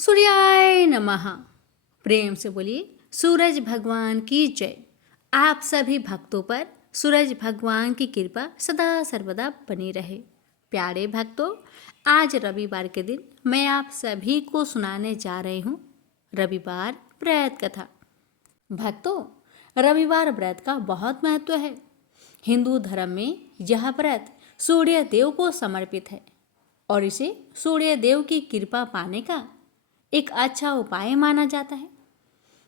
सूर्याय नमः। प्रेम से बोलिए सूरज भगवान की जय। आप सभी भक्तों पर सूरज भगवान की कृपा सदा सर्वदा बनी रहे। प्यारे भक्तों, आज रविवार के दिन मैं आप सभी को सुनाने जा रही हूँ रविवार व्रत कथा। भक्तों, रविवार व्रत का बहुत महत्व है। हिंदू धर्म में यह व्रत सूर्य देव को समर्पित है और इसे सूर्य देव की कृपा पाने का एक अच्छा उपाय माना जाता है।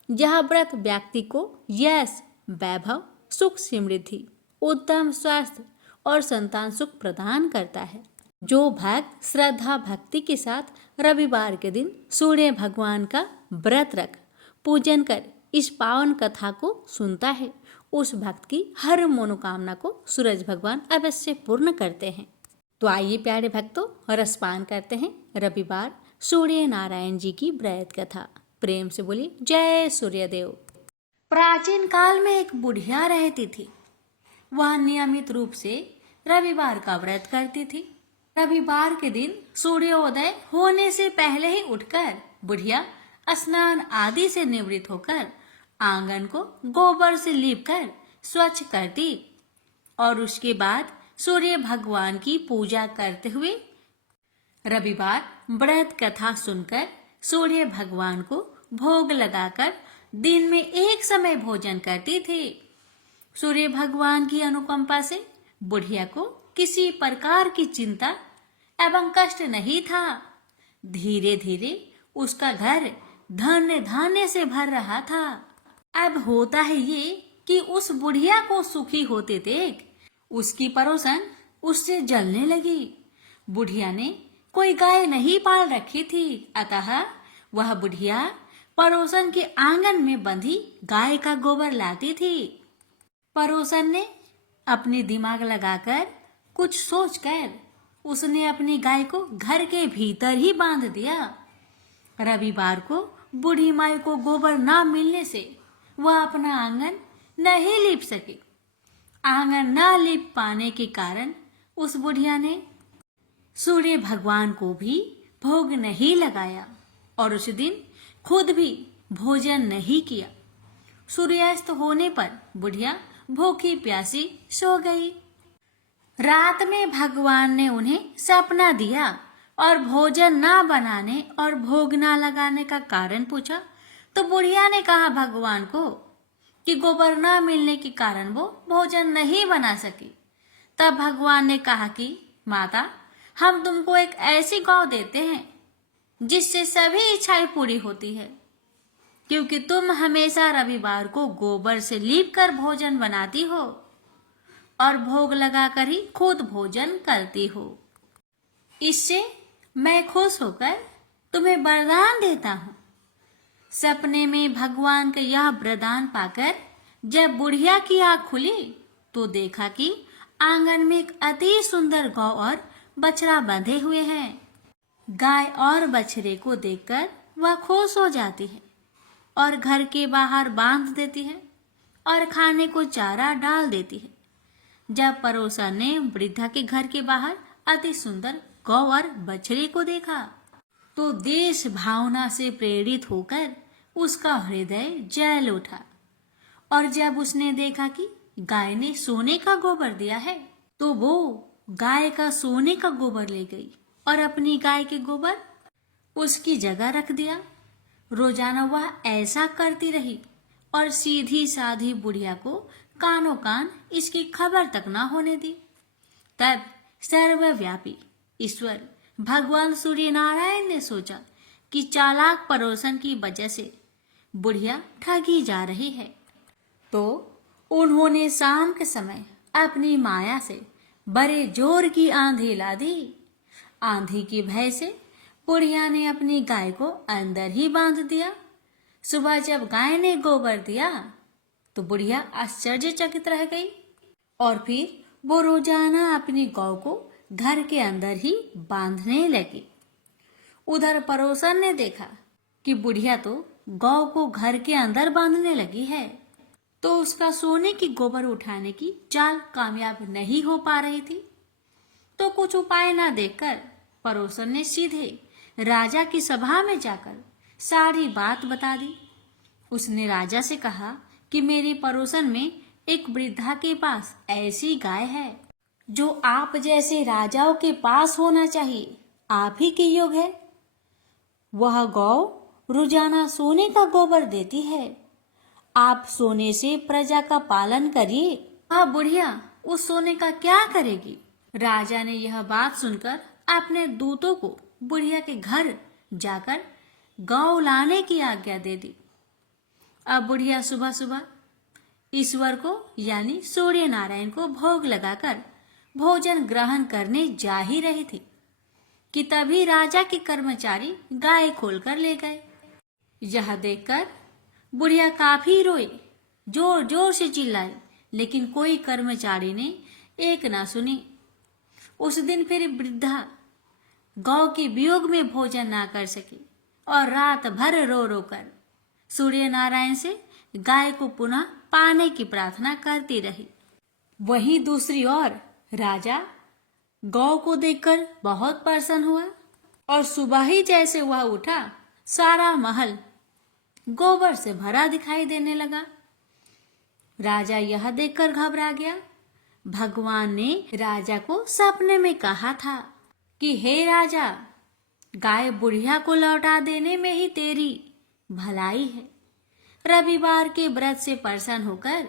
यह व्रत व्यक्ति को यश, वैभव, सुख, समृद्धि, उत्तम स्वास्थ्य और संतान सुख प्रदान करता है। जो भक्त श्रद्धा भक्ति के साथ रविवार के दिन सूर्य भगवान का व्रत रख पूजन कर इस पावन कथा को सुनता है, उस भक्त की हर मनोकामना को सूरज भगवान अवश्य पूर्ण करते हैं। तो आइए प्यारे भक्तों, रसपान करते हैं रविवार सूर्य नारायण जी की व्रत कथा। प्रेम से बोलिए जय सूर्यदेव। प्राचीन काल में एक बुढ़िया रहती थी। वह नियमित रूप से रविवार का व्रत करती थी। रविवार के दिन सूर्योदय होने से पहले ही उठकर बुढ़िया स्नान आदि से निवृत्त होकर आंगन को गोबर से लीपकर स्वच्छ करती और उसके बाद सूर्य भगवान की पूजा करते हुए रविवार व्रत कथा सुनकर सूर्य भगवान को भोग लगाकर दिन में एक समय भोजन करती थी। सूर्य भगवान की अनुकंपा से बुढ़िया को किसी प्रकार की चिंता एवं कष्ट नहीं था। धीरे धीरे उसका घर धन्य धान्य से भर रहा था। अब होता है ये कि उस बुढ़िया को सुखी होते देख उसकी पड़ोसन उससे जलने लगी। बुढ़िया ने कोई गाय नहीं पाल रखी थी, अतः वह बुढ़िया पड़ोसन के आंगन में बंधी गाय का गोबर लाती थी। पड़ोसन ने अपनी दिमाग लगाकर कुछ सोचकर उसने अपनी गाय को घर के भीतर ही बांध दिया। रविवार को बूढ़ी माई को गोबर ना मिलने से वह अपना आंगन नहीं लीप सकी। आंगन ना लीप पाने के कारण उस बुढ़िया ने सूर्य भगवान को भी भोग नहीं लगाया और उस दिन खुद भी भोजन नहीं किया। सूर्यास्त होने पर बुढ़िया भूखी प्यासी सो गई। रात में भगवान ने उन्हें सपना दिया और भोजन ना बनाने और भोग ना लगाने का कारण पूछा तो बुढ़िया ने कहा भगवान को कि गोबर ना मिलने के कारण वो भोजन नहीं बना सकी। तब भगवान ने कहा कि माता, हम तुमको एक ऐसी गौ देते हैं जिससे सभी इच्छाएं पूरी होती है, क्योंकि तुम हमेशा रविवार को गोबर से लीप कर भोजन बनाती हो और भोग लगाकर ही खुद भोजन करती हो। इससे मैं खुश होकर तुम्हें वरदान देता हूँ। सपने में भगवान का यह वरदान पाकर जब बुढ़िया की आँख खुली तो देखा कि आंगन में एक अति सुंदर गौ और बछड़ा बंधे हुए हैं। गाय और बछड़े को देखकर वह खुश हो जाती है और घर के बाहर बांध देती है और खाने को चारा डाल देती है। जब पड़ोसन ने वृद्धा के घर के बाहर अति सुंदर गौ और बछड़े को देखा तो देश भावना से प्रेरित होकर उसका हृदय जल उठा और जब उसने देखा कि गाय ने सोने का गोबर दिया है तो वो गाय का सोने का गोबर ले गई और अपनी गाय के गोबर उसकी जगह रख दिया। रोजाना वह ऐसा करती रही और सीधी साधी बुढ़िया को कानों कान इसकी खबर तक ना होने दी। तब सर्वव्यापी ईश्वर भगवान सूर्य नारायण ने सोचा कि चालाक पड़ोसन की वजह से बुढ़िया ठगी जा रही है, तो उन्होंने शाम के समय अपनी माया से बड़े जोर की आंधी ला दी। आंधी की भय से बुढ़िया ने अपनी गाय को अंदर ही बांध दिया। सुबह जब गाय ने गोबर दिया तो बुढ़िया आश्चर्यचकित रह गई और फिर वो रोजाना अपनी गौ को घर के अंदर ही बांधने लगी। उधर पड़ोसन ने देखा कि बुढ़िया तो गौ को घर के अंदर बांधने लगी है, तो उसका सोने की गोबर उठाने की चाल कामयाब नहीं हो पा रही थी। तो कुछ उपाय ना देखकर पड़ोसन ने सीधे राजा की सभा में जाकर सारी बात बता दी। उसने राजा से कहा कि मेरे पड़ोसन में एक वृद्धा के पास ऐसी गाय है जो आप जैसे राजाओं के पास होना चाहिए, आप ही के योग है। वह गौ रोजाना सोने का गोबर देती है। आप सोने से प्रजा का पालन करिए। वह बुढ़िया उस सोने का क्या करेगी? राजा ने यह बात सुनकर अपने दूतों को बुढ़िया के घर जाकर गौ लाने की आज्ञा दे दी। अब बुढ़िया सुबह सुबह ईश्वर को यानी सूर्य नारायण को भोग लगाकर भोजन ग्रहण करने जा ही रही थी कि तभी राजा के कर्मचारी गाय खोलकर ले गए। यह देखकर बुढ़िया काफी रोई, जोर जोर से चिल्लाई, लेकिन कोई कर्मचारी ने एक ना सुनी। उस दिन फिर वृद्धा गौ के वियोग में भोजन ना कर सकी और रात भर रो रो कर सूर्य नारायण से गाय को पुनः पाने की प्रार्थना करती रही। वहीं दूसरी ओर राजा गौ को देखकर बहुत प्रसन्न हुआ और सुबह ही जैसे वह उठा, सारा महल गोबर से भरा दिखाई देने लगा। राजा यह देखकर घबरा गया। भगवान ने राजा को सपने में कहा था कि हे राजा, गाय बुढ़िया को लौटा देने में ही तेरी भलाई है। रविवार के व्रत से प्रसन्न होकर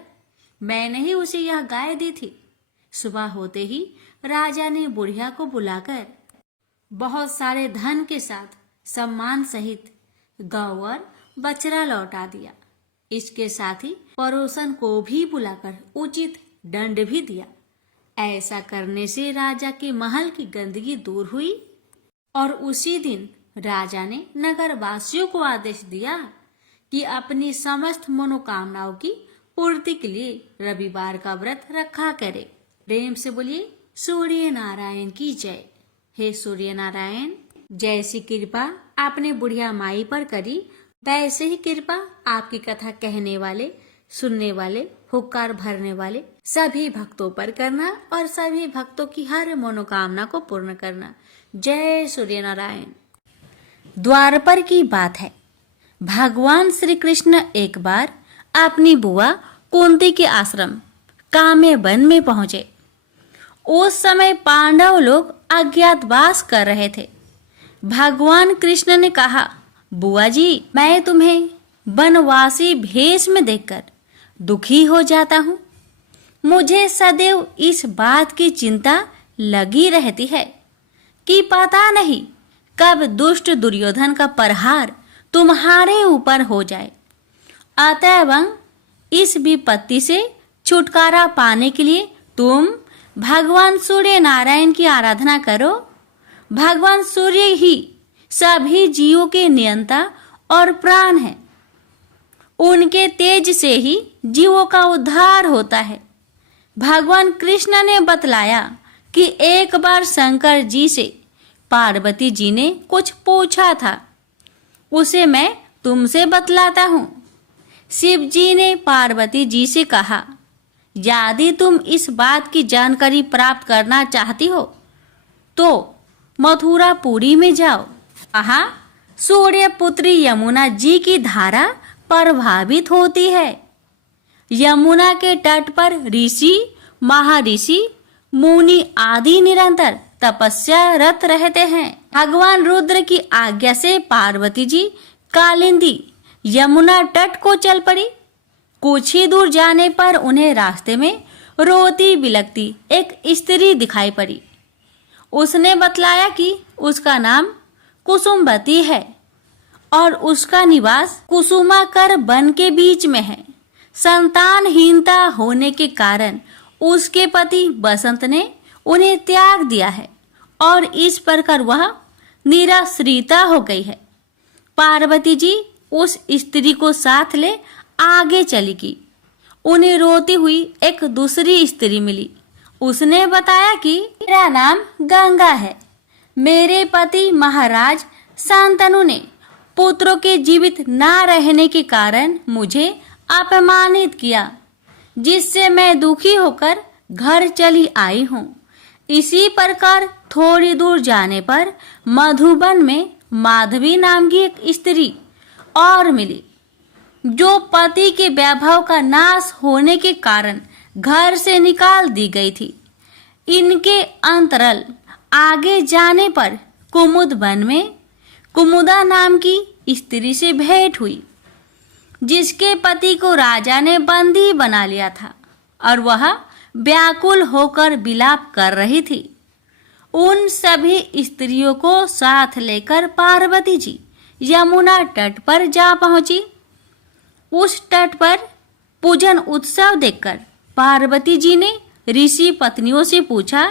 मैंने ही उसे यह गाय दी थी। सुबह होते ही राजा ने बुढ़िया को बुलाकर बहुत सारे धन के साथ सम्मान सहित गौ और बछड़ा लौटा दिया। इसके साथ ही पड़ोसन को भी बुलाकर उचित दंड भी दिया। ऐसा करने से राजा के महल की गंदगी दूर हुई और उसी दिन राजा ने नगर वासियों को आदेश दिया कि अपनी समस्त मनोकामनाओं की पूर्ति के लिए रविवार का व्रत रखा करे। प्रेम से बोलिए सूर्य नारायण की जय। हे सूर्य नारायण, जैसी कृपा आपने बुढ़िया माई पर करी, वैसे ही कृपा आपकी कथा कहने वाले, सुनने वाले, हुक्कार भरने वाले सभी भक्तों पर करना और सभी भक्तों की हर मनोकामना को पूर्ण करना। जय सूर्य नारायण। द्वारपर की बात है। भगवान श्री कृष्ण एक बार अपनी बुआ कुंती के आश्रम काम्य वन में पहुंचे। उस समय पांडव लोग अज्ञातवास कर रहे थे। भगवान कृष्ण ने कहा, बुआ जी, मैं तुम्हें वनवासी भेष में देखकर दुखी हो जाता हूँ। मुझे सदैव इस बात की चिंता लगी रहती है कि पता नहीं कब दुष्ट दुर्योधन का प्रहार तुम्हारे ऊपर हो जाए। अतएव इस विपत्ति से छुटकारा पाने के लिए तुम भगवान सूर्य नारायण की आराधना करो। भगवान सूर्य ही सभी जीवों के नियंता और प्राण है। उनके तेज से ही जीवों का उद्धार होता है। भगवान कृष्ण ने बतलाया कि एक बार शंकर जी से पार्वती जी ने कुछ पूछा था, उसे मैं तुमसे बतलाता हूँ। शिव जी ने पार्वती जी से कहा, यदि तुम इस बात की जानकारी प्राप्त करना चाहती हो तो मथुरापुरी में जाओ। वहाँ सूर्य पुत्री यमुना जी की धारा प्रभावित होती है। यमुना के तट पर ऋषि, महर्षि, मुनि आदि निरंतर तपस्यारत रहते हैं। भगवान रुद्र की आज्ञा से पार्वती जी कालिंदी यमुना तट को चल पड़ी। कुछ ही दूर जाने पर उन्हें रास्ते में रोती बिलखती एक स्त्री दिखाई पड़ी। उसने बतलाया कि उसका नाम कुसुमवती है और उसका निवास कुसुमाकर वन के बीच में है। संतानहीनता होने के कारण उसके पति बसंत ने उन्हें त्याग दिया है और इस प्रकार वह निराश्रिता हो गई है। पार्वती जी उस स्त्री को साथ ले आगे चली गई। उन्हें रोती हुई एक दूसरी स्त्री मिली। उसने बताया कि मेरा नाम गंगा है। मेरे पति महाराज शांतनु ने पुत्रों के जीवित ना रहने के कारण मुझे अपमानित किया, जिससे मैं दुखी होकर घर चली आई हूँ। इसी प्रकार थोड़ी दूर जाने पर मधुबन में माधवी नाम की एक स्त्री और मिली, जो पति के वैभव का नाश होने के कारण घर से निकाल दी गई थी। इनके अंतरल आगे जाने पर कुमुद वन में कुमुदा नाम की स्त्री से भेंट हुई, जिसके पति को राजा ने बंदी बना लिया था और वह व्याकुल होकर विलाप कर रही थी। उन सभी स्त्रियों को साथ लेकर पार्वती जी यमुना तट पर जा पहुंची। उस तट पर पूजन उत्सव देखकर पार्वती जी ने ऋषि पत्नियों से पूछा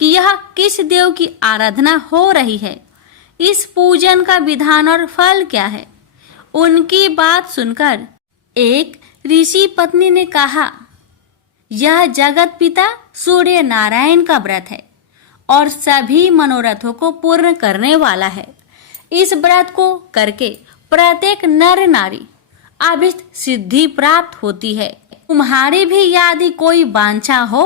कि यह किस देव की आराधना हो रही है, इस पूजन का विधान और फल क्या है। उनकी बात सुनकर एक ऋषि पत्नी ने कहा, यह जगत पिता सूर्य नारायण का व्रत है और सभी मनोरथों को पूर्ण करने वाला है। इस व्रत को करके प्रत्येक नर नारी अभिष्ट सिद्धि प्राप्त होती है। तुम्हारी भी यदि कोई वांछा हो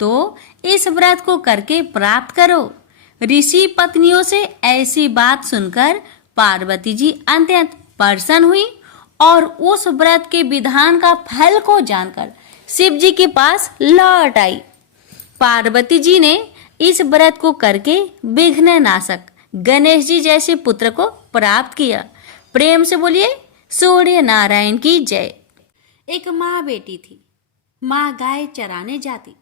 तो इस व्रत को करके प्राप्त करो। ऋषि पत्नियों से ऐसी बात सुनकर पार्वती जी अत्यंत प्रसन्न हुई और उस व्रत के विधान का फल को जानकर शिव जी के पास लौट आई। पार्वती जी ने इस व्रत को करके विघ्न नाशक गणेश जी जैसे पुत्र को प्राप्त किया। प्रेम से बोलिए सूर्य नारायण की जय। एक माँ बेटी थी। माँ गाय चराने जाती।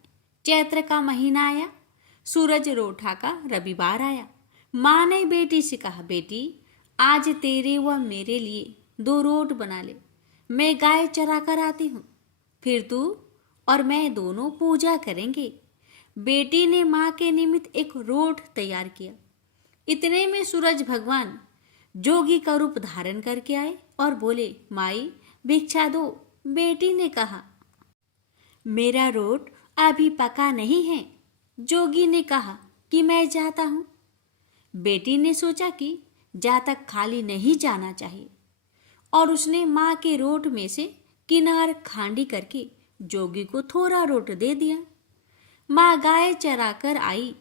चैत्र का महीना आया, सूरज रोठा का रविवार आया। माँ ने बेटी से कहा, बेटी आज तेरे व मेरे लिए 2 रोट बना ले, मैं गाय चरा कर आती हूँ, फिर तू और मैं दोनों पूजा करेंगे। बेटी ने माँ के निमित्त एक रोट तैयार किया। इतने में सूरज भगवान जोगी का रूप धारण करके आए और बोले, माई भिक्षा दो। बेटी ने कहा, मेरा रोट अभी पका नहीं है। जोगी ने कहा कि मैं जाता हूँ। बेटी ने सोचा कि जातक खाली नहीं जाना चाहिए और उसने माँ के रोट में से किनार खांडी करके जोगी को थोड़ा रोट दे दिया। माँ गाय चरा कर आई।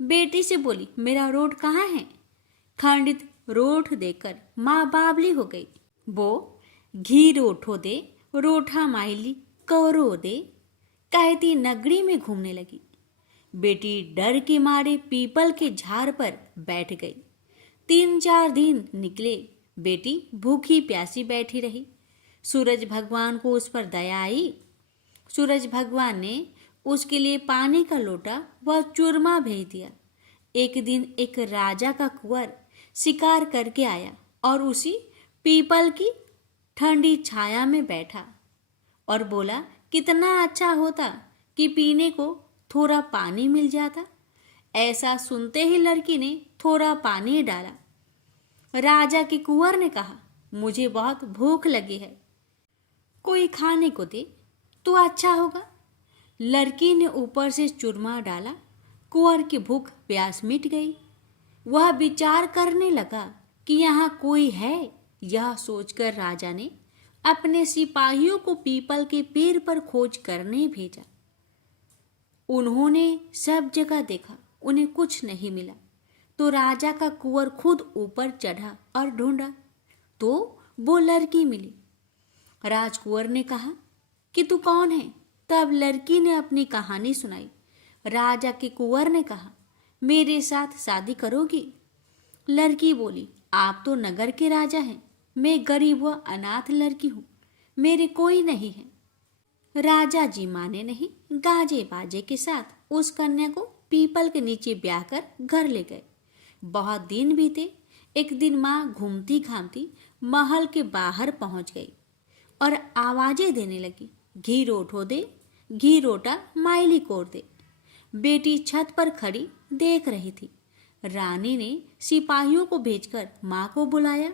बेटी से बोली, मेरा रोट कहाँ है? खंडित रोट देकर माँ बावली हो गई। वो घी रोठो दे, रोठा माइली कौरो दे कहती नगरी में घूमने लगी। बेटी डर के मारे पीपल के झाड़ पर बैठ गई। 3-4 दिन निकले। बेटी भूखी प्यासी बैठी रही। सूरज भगवान को उस पर दया आई। सूरज भगवान ने उसके लिए पानी का लोटा व चूरमा भेज दिया। एक दिन एक राजा का कुंवर शिकार करके आया और उसी पीपल की ठंडी छाया में बैठा और बोला, कितना अच्छा होता कि पीने को थोड़ा पानी मिल जाता। ऐसा सुनते ही लड़की ने थोड़ा पानी डाला। राजा के कुंवर ने कहा, मुझे बहुत भूख लगी है, कोई खाने को दे तो अच्छा होगा। लड़की ने ऊपर से चूरमा डाला। कुंवर की भूख प्यास मिट गई। वह विचार करने लगा कि यहाँ कोई है। यह सोचकर राजा ने अपने सिपाहियों को पीपल के पेड़ पर खोज करने भेजा। उन्होंने सब जगह देखा, उन्हें कुछ नहीं मिला। तो राजा का कुंवर खुद ऊपर चढ़ा और ढूंढा तो वो लड़की मिली। राजकुंवर ने कहा कि तू कौन है? तब लड़की ने अपनी कहानी सुनाई। राजा के कुंवर ने कहा, मेरे साथ शादी करोगी? लड़की बोली, आप तो नगर के राजा हैं, मैं गरीब व अनाथ लड़की हूँ, मेरे कोई नहीं है। राजा जी माने नहीं। गाजे बाजे के साथ उस कन्या को पीपल के नीचे ब्याह कर घर ले गए। बहुत दिन बीते। एक दिन माँ घूमती घामती महल के बाहर पहुंच गई और आवाजें देने लगी, घी रोटो दे, घी रोटा माइली कोर दे। बेटी छत पर खड़ी देख रही थी। रानी ने सिपाहियों को भेजकर माँ को बुलाया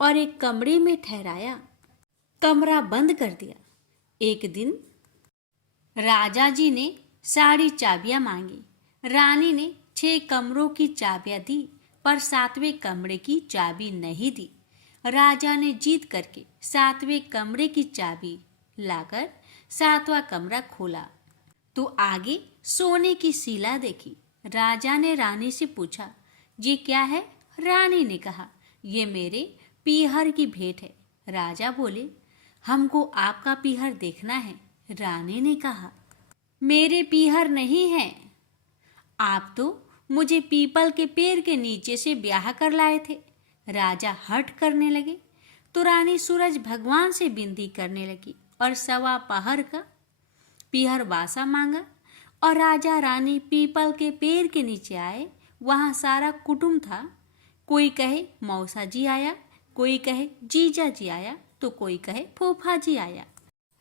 और एक कमरे में ठहराया। कमरा बंद कर दिया। एक दिन राजा जी ने सारी चाबियां मांगी। रानी ने 6 कमरों की चाबियां दी पर 7वें कमरे की चाबी नहीं दी। राजा ने जीत करके 7वें कमरे की चाबी लाकर 7वां कमरा खोला तो आगे सोने की शिला देखी। राजा ने रानी से पूछा, ये क्या है? रानी ने कहा, ये मेरे पीहर की भेंट है। राजा बोले, हमको आपका पीहर देखना है। रानी ने कहा, मेरे पीहर नहीं है, आप तो मुझे पीपल के पेड़ के नीचे से ब्याह कर लाए थे। राजा हट करने लगे तो रानी सूरज भगवान से विनती करने लगी और 1.25 पहर का पीहर बासा मांगा। और राजा रानी पीपल के पेड़ के नीचे आए। वहाँ सारा कुटुंब था। कोई कहे मौसा जी आया, कोई कहे जीजा जी आया, तो कोई कहे फूफा जी आया।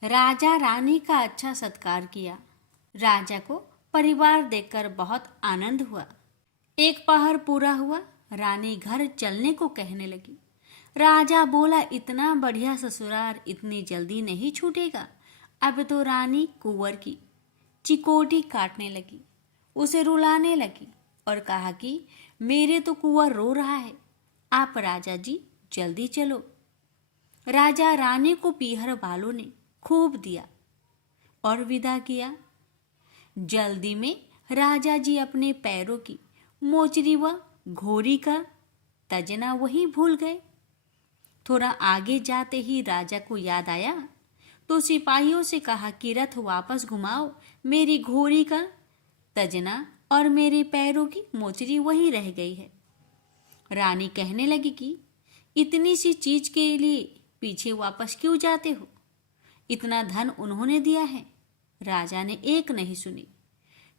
राजा रानी का अच्छा सत्कार किया। राजा को परिवार देखकर बहुत आनंद हुआ। 1 पहर पूरा हुआ। रानी घर चलने को कहने लगी। राजा बोला, इतना बढ़िया ससुराल इतनी जल्दी नहीं छूटेगा। अब तो रानी कुंवर की चिकोटी काटने लगी, उसे रुलाने लगी और कहा कि मेरे तो कुंवर रो रहा है, आप राजा जी जल्दी चलो। राजा रानी को पीहर वालों ने खूब दिया और विदा किया। जल्दी में राजा जी अपने पैरों की मोचरी व घोड़ी का तजना वहीं भूल गए। थोड़ा आगे जाते ही राजा को याद आया तो सिपाहियों से कहा कि रथ वापस घुमाओ, मेरी घोड़ी का तजना और मेरे पैरों की मोचरी वहीं रह गई है। रानी कहने लगी कि इतनी सी चीज के लिए पीछे वापस क्यों जाते हो? इतना धन उन्होंने दिया है। राजा ने एक नहीं सुनी।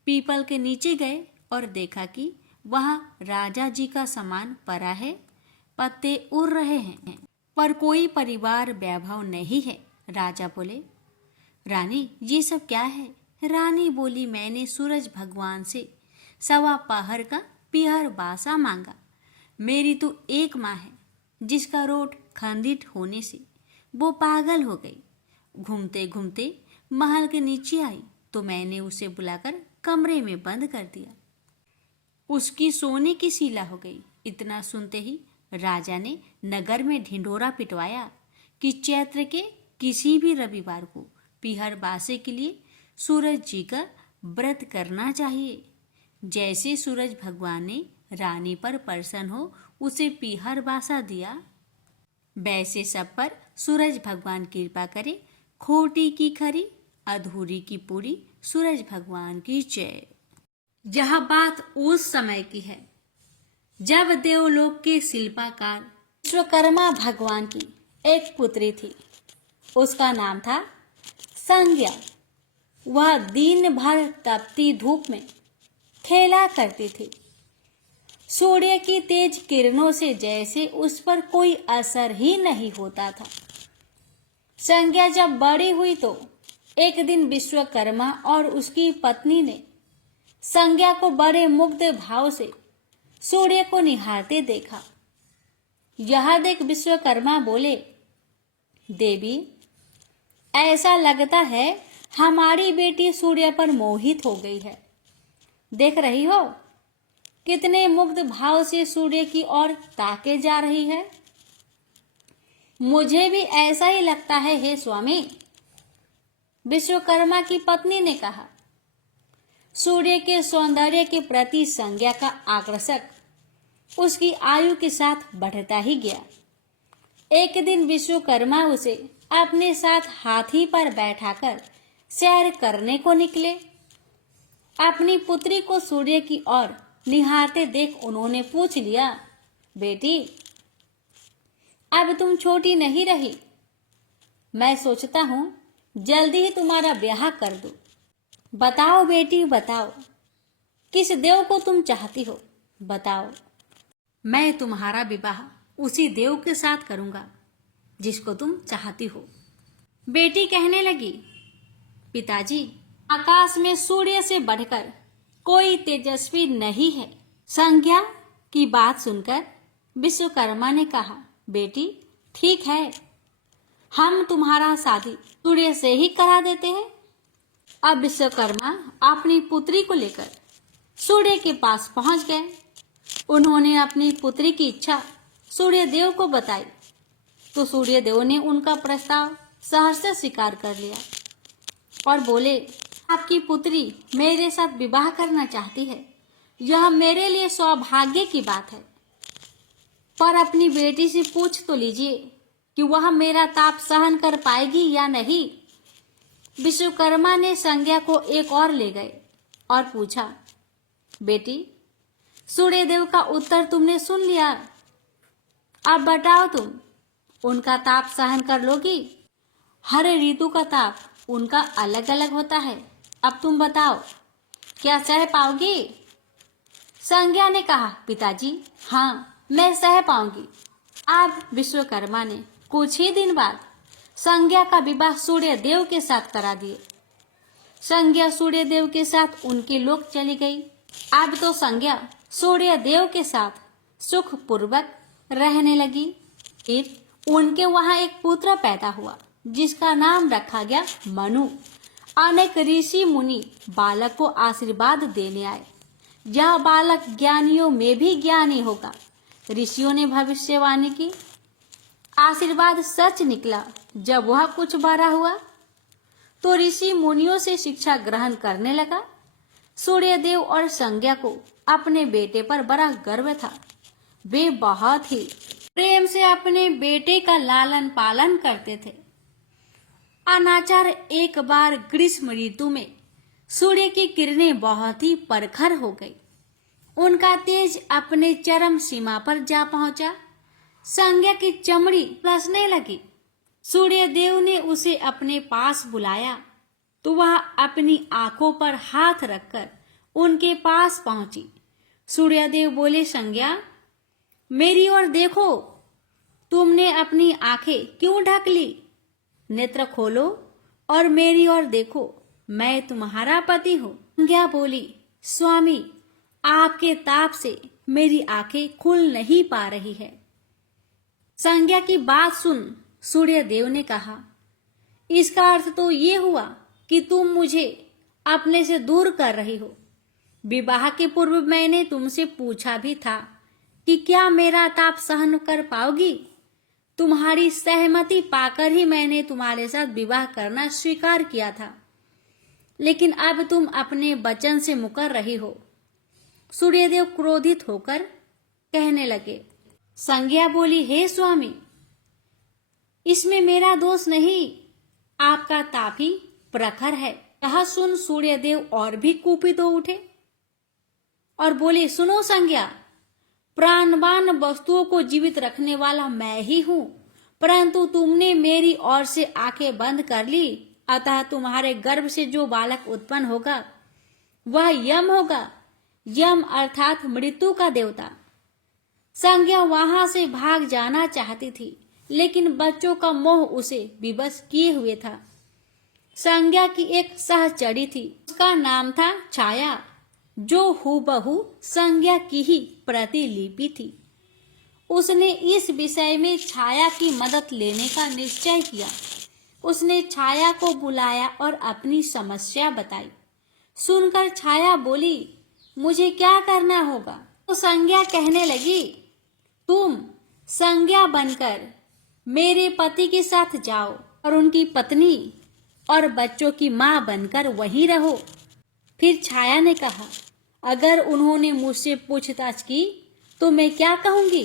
पीपल के नीचे गए और देखा कि वहां राजा जी का सामान पड़ा है, पत्ते उड़ रहे हैं, पर कोई परिवार वैभव नहीं है। राजा बोले, रानी ये सब क्या है? रानी बोली, मैंने सूरज भगवान से 1.25 पहर का पीहर बासा मांगा। मेरी तो एक माँ है जिसका रोट खंडित होने से वो पागल हो गई। घूमते घूमते महल के नीचे आई तो मैंने उसे बुलाकर कमरे में बंद कर दिया। उसकी सोने की सीला हो गई। इतना सुनते ही राजा ने नगर में ढिंढोरा पिटवाया कि चैत्र के किसी भी रविवार को पीहर बासे के लिए सूरज जी का व्रत करना चाहिए। जैसे सूरज भगवान ने रानी पर प्रसन्न हो उसे पीहर बासा दिया, वैसे सब पर सूरज भगवान कृपा करे। खोटी की खरी, अधूरी की पूरी, सूरज भगवान की जय। यह बात उस समय की है जब देवलोक के शिल्पकार विश्वकर्मा भगवान की एक पुत्री थी। उसका नाम था संज्ञा। वह दिन भर तपती धूप में खेला करती थी। सूर्य की तेज किरणों से जैसे उस पर कोई असर ही नहीं होता था। संज्ञा जब बड़ी हुई तो एक दिन विश्वकर्मा और उसकी पत्नी ने संज्ञा को बड़े मुग्ध भाव से सूर्य को निहारते देखा। यह देख विश्वकर्मा बोले, देवी, ऐसा लगता है हमारी बेटी सूर्य पर मोहित हो गई है। देख रही हो कितने मुग्ध भाव से सूर्य की ओर ताके जा रही है। मुझे भी ऐसा ही लगता है हे स्वामी। विश्वकर्मा की पत्नी ने कहा। सूर्य के सौंदर्य के प्रति संज्ञा का आकर्षक उसकी आयु के साथ बढ़ता ही गया। एक दिन विश्वकर्मा उसे अपने साथ हाथी पर बैठाकर सैर करने को निकले। अपनी पुत्री को सूर्य की ओर निहारते देख उन्होंने पूछ लिया, बेटी, अब तुम छोटी नहीं रही। मैं सोचता हूं जल्दी ही तुम्हारा ब्याह कर दूं। बताओ बेटी, बताओ, किस देव को तुम चाहती हो? बताओ, मैं तुम्हारा विवाह उसी देव के साथ करूंगा जिसको तुम चाहती हो। बेटी कहने लगी, पिताजी, आकाश में सूर्य से बढ़कर कोई तेजस्वी नहीं है। संज्ञा की बात सुनकर विश्वकर्मा ने कहा, बेटी, ठीक है, हम तुम्हारा शादी सूर्य से ही करा देते हैं। अब विश्वकर्मा अपनी पुत्री को लेकर सूर्य के पास पहुंच गए। उन्होंने अपनी पुत्री की इच्छा सूर्य देव को बताई तो सूर्य देव ने उनका प्रस्ताव सहर्ष स्वीकार कर लिया और बोले, आपकी पुत्री मेरे साथ विवाह करना चाहती है। यह मेरे लिए सौभाग्य की बात है। पर अपनी बेटी से पूछ तो लीजिए कि वह मेरा ताप सहन कर पाएगी या नहीं। विश्वकर्मा ने संज्ञा को एक और ले गए और पूछा, बेटी, सूर्यदेव का उत्तर तुमने सुन लिया, अब बताओ तुम उनका ताप सहन कर लोगी? हर ऋतु का ताप उनका अलग अलग होता है, अब तुम बताओ क्या सह पाओगी? संज्ञा ने कहा, पिताजी हाँ, मैं सह पाऊंगी। अब विश्वकर्मा ने कुछ ही दिन बाद संज्ञा का विवाह सूर्यदेव के साथ करा दिए। संज्ञा सूर्यदेव के साथ उनके लोक चली गई। अब तो संज्ञा सूर्यदेव के साथ सुख पूर्वक रहने लगी। फिर उनके वहां एक पुत्र पैदा हुआ जिसका नाम रखा गया मनु। अनेक ऋषि मुनि बालक को आशीर्वाद देने आए। यह बालक ज्ञानियों में भी ज्ञानी होगा। ऋषियों ने भविष्यवाणी की, आशीर्वाद सच निकला। जब वह कुछ बड़ा हुआ तो ऋषि मुनियों से शिक्षा ग्रहण करने लगा। सूर्यदेव और संज्ञा को अपने बेटे पर बड़ा गर्व था। वे बहुत ही प्रेम से अपने बेटे का लालन पालन करते थे। अनाचार एक बार ग्रीष्म ऋतु में सूर्य की किरणें बहुत ही प्रखर हो गई। उनका तेज अपने चरम सीमा पर जा पहुंचा। संज्ञा की चमड़ी रसने लगी। सूर्यदेव ने उसे अपने पास बुलाया तो वह अपनी आंखों पर हाथ रखकर उनके पास पहुंची। सूर्यदेव बोले, संज्ञा मेरी ओर देखो, तुमने अपनी आंखें क्यों ढक ली? नेत्र खोलो और मेरी ओर देखो, मैं तुम्हारा पति हूँ। संज्ञा बोली, स्वामी आपके ताप से मेरी आंखें खुल नहीं पा रही है। संज्ञा की बात सुन सूर्यदेव ने कहा, इसका अर्थ तो ये हुआ कि तुम मुझे अपने से दूर कर रही हो। विवाह के पूर्व मैंने तुमसे पूछा भी था कि क्या मेरा ताप सहन कर पाओगी। तुम्हारी सहमति पाकर ही मैंने तुम्हारे साथ विवाह करना स्वीकार किया था, लेकिन अब तुम अपने वचन से मुकर रही हो। सूर्यदेव क्रोधित होकर कहने लगे। संज्ञा बोली, हे स्वामी, इसमें मेरा दोष नहीं, आपका ताप ही प्रखर है। यह सुन सूर्यदेव और भी कुपित हो उठे और बोले, सुनो संज्ञा, प्राणवान वस्तुओं को जीवित रखने वाला मैं ही हूं, परंतु तुमने मेरी ओर से आंखें बंद कर ली, अतः तुम्हारे गर्भ से जो बालक उत्पन्न होगा वह यम होगा। यम अर्थात मृत्यु का देवता। संज्ञा वहां से भाग जाना चाहती थी, लेकिन बच्चों का मोह उसे विवश किए हुए था। संज्ञा की एक सहचरी थी, उसका नाम था छाया, जो हूबहू संज्ञा की ही प्रतिलिपि थी। उसने इस विषय में छाया की मदद लेने का निश्चय किया। उसने छाया को बुलाया और अपनी समस्या बताई। सुनकर छाया बोली, मुझे क्या करना होगा? तो संज्ञा कहने लगी, तुम संज्ञा बनकर मेरे पति के साथ जाओ और उनकी पत्नी और बच्चों की मां बनकर वहीं रहो। फिर छाया ने कहा, अगर उन्होंने मुझसे पूछताछ की तो मैं क्या कहूंगी?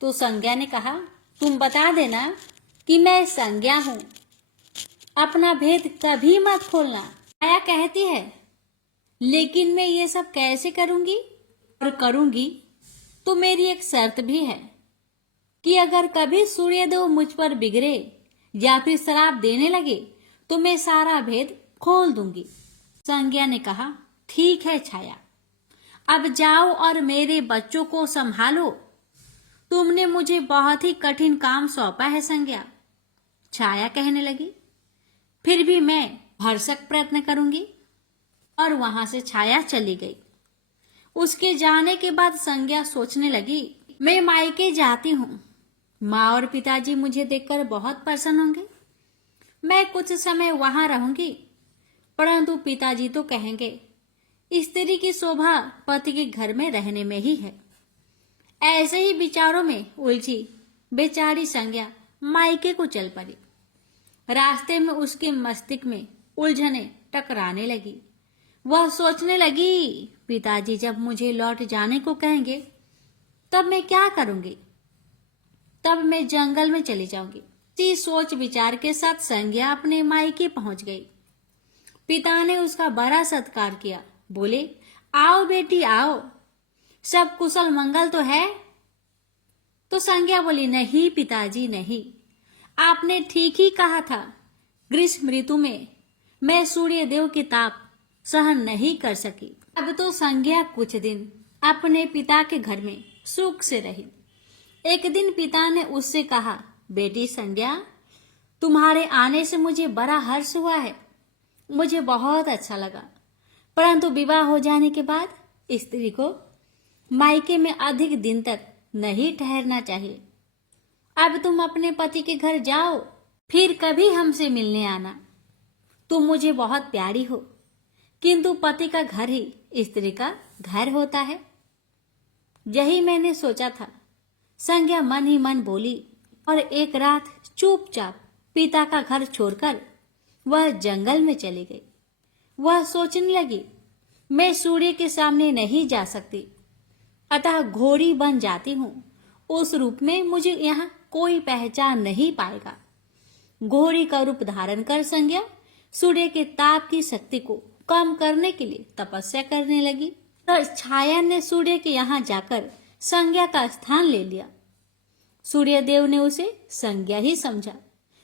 तो संज्ञा ने कहा, तुम बता देना कि मैं संज्ञा हूं, अपना भेद कभी मत खोलना। छाया कहती है, लेकिन मैं ये सब कैसे करूंगी? और करूंगी तो मेरी एक शर्त भी है कि अगर कभी सूर्यदेव मुझ पर बिगड़े या फिर श्राप देने लगे तो मैं सारा भेद खोल दूंगी। संज्ञा ने कहा, ठीक है छाया, अब जाओ और मेरे बच्चों को संभालो। तुमने मुझे बहुत ही कठिन काम सौंपा है संज्ञा। छाया कहने लगी, फिर भी मैं भरसक प्रयत्न करूंगी। और वहां से छाया चली गई। उसके जाने के बाद संज्ञा सोचने लगी, मैं मायके जाती हूँ, माँ और पिताजी मुझे देखकर बहुत प्रसन्न होंगे। मैं कुछ समय वहां रहूंगी, परंतु पिताजी तो कहेंगे, स्त्री की शोभा पति के घर में रहने में ही है। ऐसे ही विचारों में उलझी बेचारी संज्ञा मायके को चल पड़ी। रास्ते में उसके मस्तिष्क में उलझने टकराने लगी। वह सोचने लगी, पिताजी जब मुझे लौट जाने को कहेंगे तब मैं क्या करूंगी? तब मैं जंगल में चली जाऊंगी। इसी सोच विचार के साथ संज्ञा अपने मायके पहुंच गई। पिता ने उसका बड़ा सत्कार किया। बोले, आओ बेटी आओ, सब कुशल मंगल तो है? तो संज्ञा बोली, नहीं पिताजी नहीं, आपने ठीक ही कहा था। ग्रीष्म ऋतु में मैं सूर्य देव की ताप सहन नहीं कर सकी। अब तो संज्ञा कुछ दिन अपने पिता के घर में सुख से रही। एक दिन पिता ने उससे कहा, बेटी संज्ञा, तुम्हारे आने से मुझे बड़ा हर्ष हुआ है, मुझे बहुत अच्छा लगा। परंतु विवाह हो जाने के बाद स्त्री को मायके में अधिक दिन तक नहीं ठहरना चाहिए। अब तुम अपने पति के घर जाओ, फिर कभी हमसे मिलने आना। तुम मुझे बहुत प्यारी हो, किंतु पति का घर ही स्त्री का घर होता है। यही मैंने सोचा था, संज्ञा मन ही मन बोली। और एक रात चुपचाप पिता का घर छोड़कर वह जंगल में चली गई। वह सोचने लगी, मैं सूर्य के सामने नहीं जा सकती, अतः घोड़ी बन जाती हूँ। उस रूप में मुझे यहाँ कोई पहचान नहीं पाएगा। घोड़ी का रूप धारण कर संज्ञा सूर्य के ताप की शक्ति को कम करने के लिए तपस्या करने लगी। तो छाया ने सूर्य के यहाँ जाकर संज्ञा का स्थान ले लिया। सूर्य देव ने उसे संज्ञा ही समझा।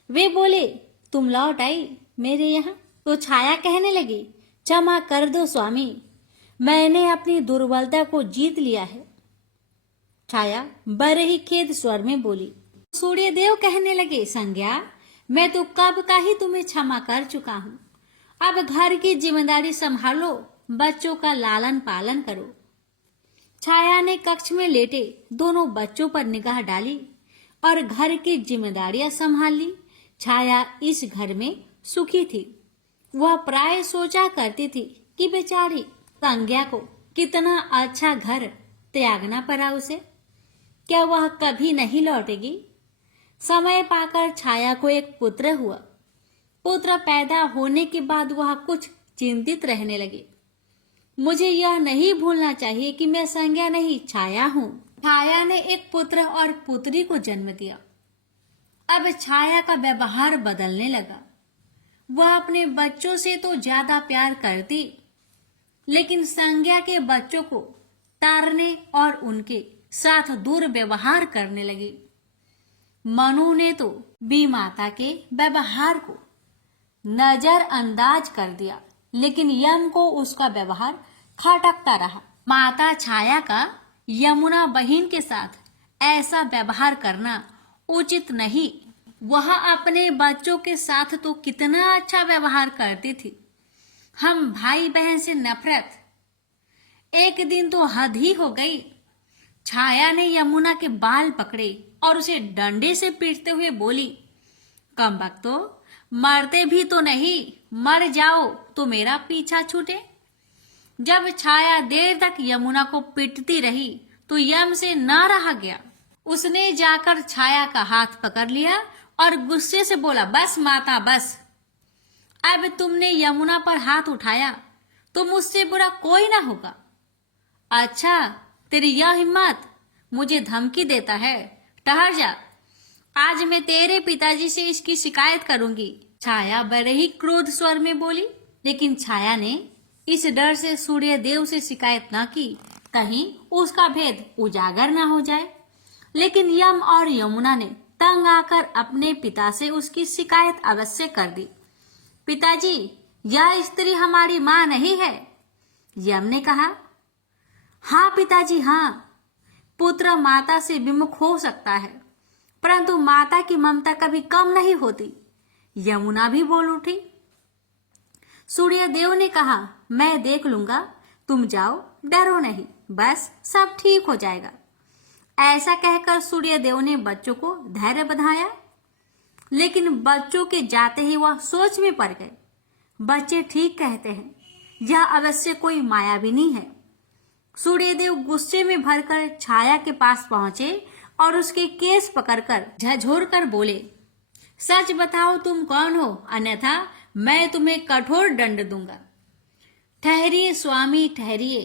वे बोले, तुम लौट आई मेरे यहाँ? तो छाया कहने लगी, क्षमा कर दो स्वामी, मैंने अपनी दुर्बलता को जीत लिया है। छाया बड़े ही खेद स्वर में बोली। सूर्य देव कहने लगे, संज्ञा, मैं तो कब का ही तुम्हें क्षमा कर चुका हूँ। अब घर की जिम्मेदारी संभालो, बच्चों का लालन पालन करो। छाया ने कक्ष में लेटे दोनों बच्चों पर निगाह डाली और घर की जिम्मेदारियां संभाल ली। छाया इस घर में सुखी थी। वह प्राय सोचा करती थी कि बेचारी संज्ञा को कितना अच्छा घर त्यागना पड़ा उसे। क्या वह कभी नहीं लौटेगी? समय पाकर छाया को एक पुत्र हुआ। पुत्र पैदा होने के बाद वह कुछ चिंतित रहने लगी। मुझे यह नहीं भूलना चाहिए कि मैं संज्ञा नहीं, छाया हूँ। छाया ने एक पुत्र और पुत्री को जन्म दिया। अब छाया का व्यवहार बदलने लगा। वह अपने बच्चों से तो ज्यादा प्यार करती, लेकिन संज्ञा के बच्चों को तारने और उनके साथ दुर्व्यवहार करने लगी। मनु ने तो बी माता के व्यवहार को नजरअंदाज कर दिया, लेकिन यम को उसका व्यवहार खटकता रहा। माता छाया का यमुना बहन के साथ ऐसा व्यवहार करना उचित नहीं। वह अपने बच्चों के साथ तो कितना अच्छा व्यवहार करती थी। हम भाई बहन से नफरत, एक दिन तो हद ही हो गई। छाया ने यमुना के बाल पकड़े और उसे डंडे से पीटते हुए बोली, कमबख्तो, मरते भी तो नहीं, मर जाओ तो मेरा पीछा छूटे। जब छाया देर तक यमुना को पीटती रही तो यम से न रहा गया। उसने जाकर छाया का हाथ पकड़ लिया और गुस्से से बोला, बस माता बस, अब तुमने यमुना पर हाथ उठाया तो मुझसे बुरा कोई ना होगा। अच्छा, तेरी यह हिम्मत, मुझे धमकी देता है? ठहर जा, आज मैं तेरे पिताजी से इसकी शिकायत करूंगी। छाया बड़े ही क्रोध स्वर में बोली, लेकिन छाया ने इस डर से सूर्य देव से शिकायत न की, कहीं उसका भेद उजागर न हो जाए। लेकिन यम और यमुना ने तंग आकर अपने पिता से उसकी शिकायत अवश्य कर दी। पिताजी, यह स्त्री हमारी माँ नहीं है। यम ने कहा, हाँ पिताजी हाँ, पुत्र माता से विमुख हो सकता है, परंतु माता की ममता कभी कम नहीं होती। यमुना भी बोल उठी। सूर्य देव ने कहा, मैं देख लूंगा, तुम जाओ, डरो नहीं, बस सब ठीक हो जाएगा। ऐसा कहकर सूर्य देव ने बच्चों को धैर्य बंधाया, लेकिन बच्चों के जाते ही वह सोच में पड़ गए। बच्चे ठीक कहते हैं, यह अवश्य कोई मायाविनी है। सूर्यदेव गुस्से में भरकर छाया के पास पहुंचे और उसके केस पकड़कर झकझोरकर बोले, सच बताओ तुम कौन हो, अन्यथा मैं तुम्हें कठोर दंड दूंगा। ठहरिए स्वामी ठहरिए,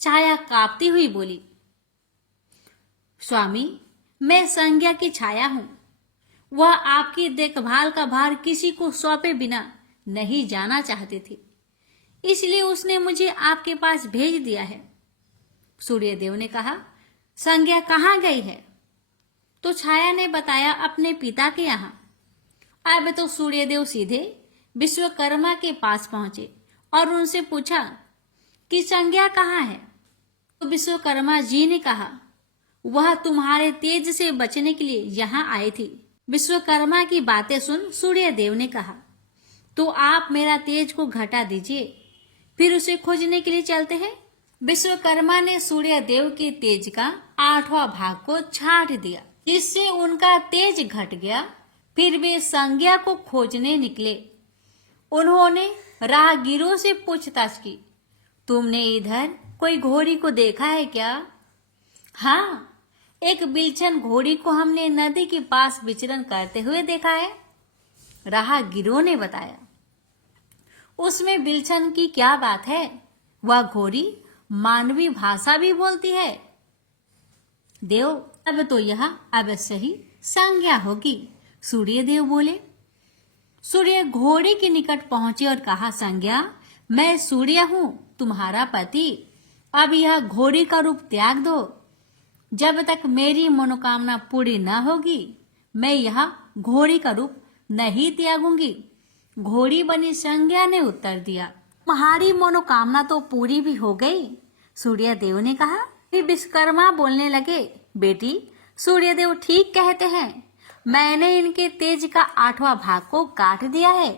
छाया कांपती हुई बोली। स्वामी, मैं संज्ञा की छाया हूं। वह आपकी देखभाल का भार किसी को सौंपे बिना नहीं जाना चाहती थी, इसलिए उसने मुझे आपके पास भेज दिया है। सूर्यदेव ने कहा, संज्ञा कहाँ गई है? तो छाया ने बताया, अपने पिता के यहाँ। अब तो सूर्यदेव सीधे विश्वकर्मा के पास पहुंचे और उनसे पूछा कि संज्ञा कहाँ है। तो विश्वकर्मा जी ने कहा, वह तुम्हारे तेज से बचने के लिए यहाँ आई थी। विश्वकर्मा की बातें सुन सूर्यदेव ने कहा, तो आप मेरा तेज को घटा दीजिए, फिर उसे खोजने के लिए चलते हैं। विश्वकर्मा ने सूर्यदेव के तेज का 8वां भाग को छाट दिया, जिससे उनका तेज घट गया। फिर वे संज्ञा को खोजने निकले। उन्होंने राहगीरों से पूछताछ की, तुमने इधर कोई घोड़ी को देखा है क्या? हाँ, एक बिलछन घोड़ी को हमने नदी के पास विचरण करते हुए देखा है, राहगीरों ने बताया। उसमें बिलछन की क्या बात है? वह घोड़ी मानवी भाषा भी बोलती है। देव, अब तो यह अवश्य ही संज्ञा होगी, सूर्यदेव बोले। सूर्य घोड़ी के निकट पहुंचे और कहा, संज्ञा, मैं सूर्य हूं, तुम्हारा पति। अब यह घोड़ी का रूप त्याग दो। जब तक मेरी मनोकामना पूरी न होगी, मैं यह घोड़ी का रूप नहीं त्यागूंगी। घोड़ी बनी संज्ञा ने उत्तर दिया, तुम्हारी मनोकामना तो पूरी भी हो गई। सूर्यदेव ने कहा। फिर विश्वकर्मा बोलने लगे, बेटी, सूर्यदेव ठीक कहते हैं, मैंने इनके तेज का 8वां भाग को काट दिया है।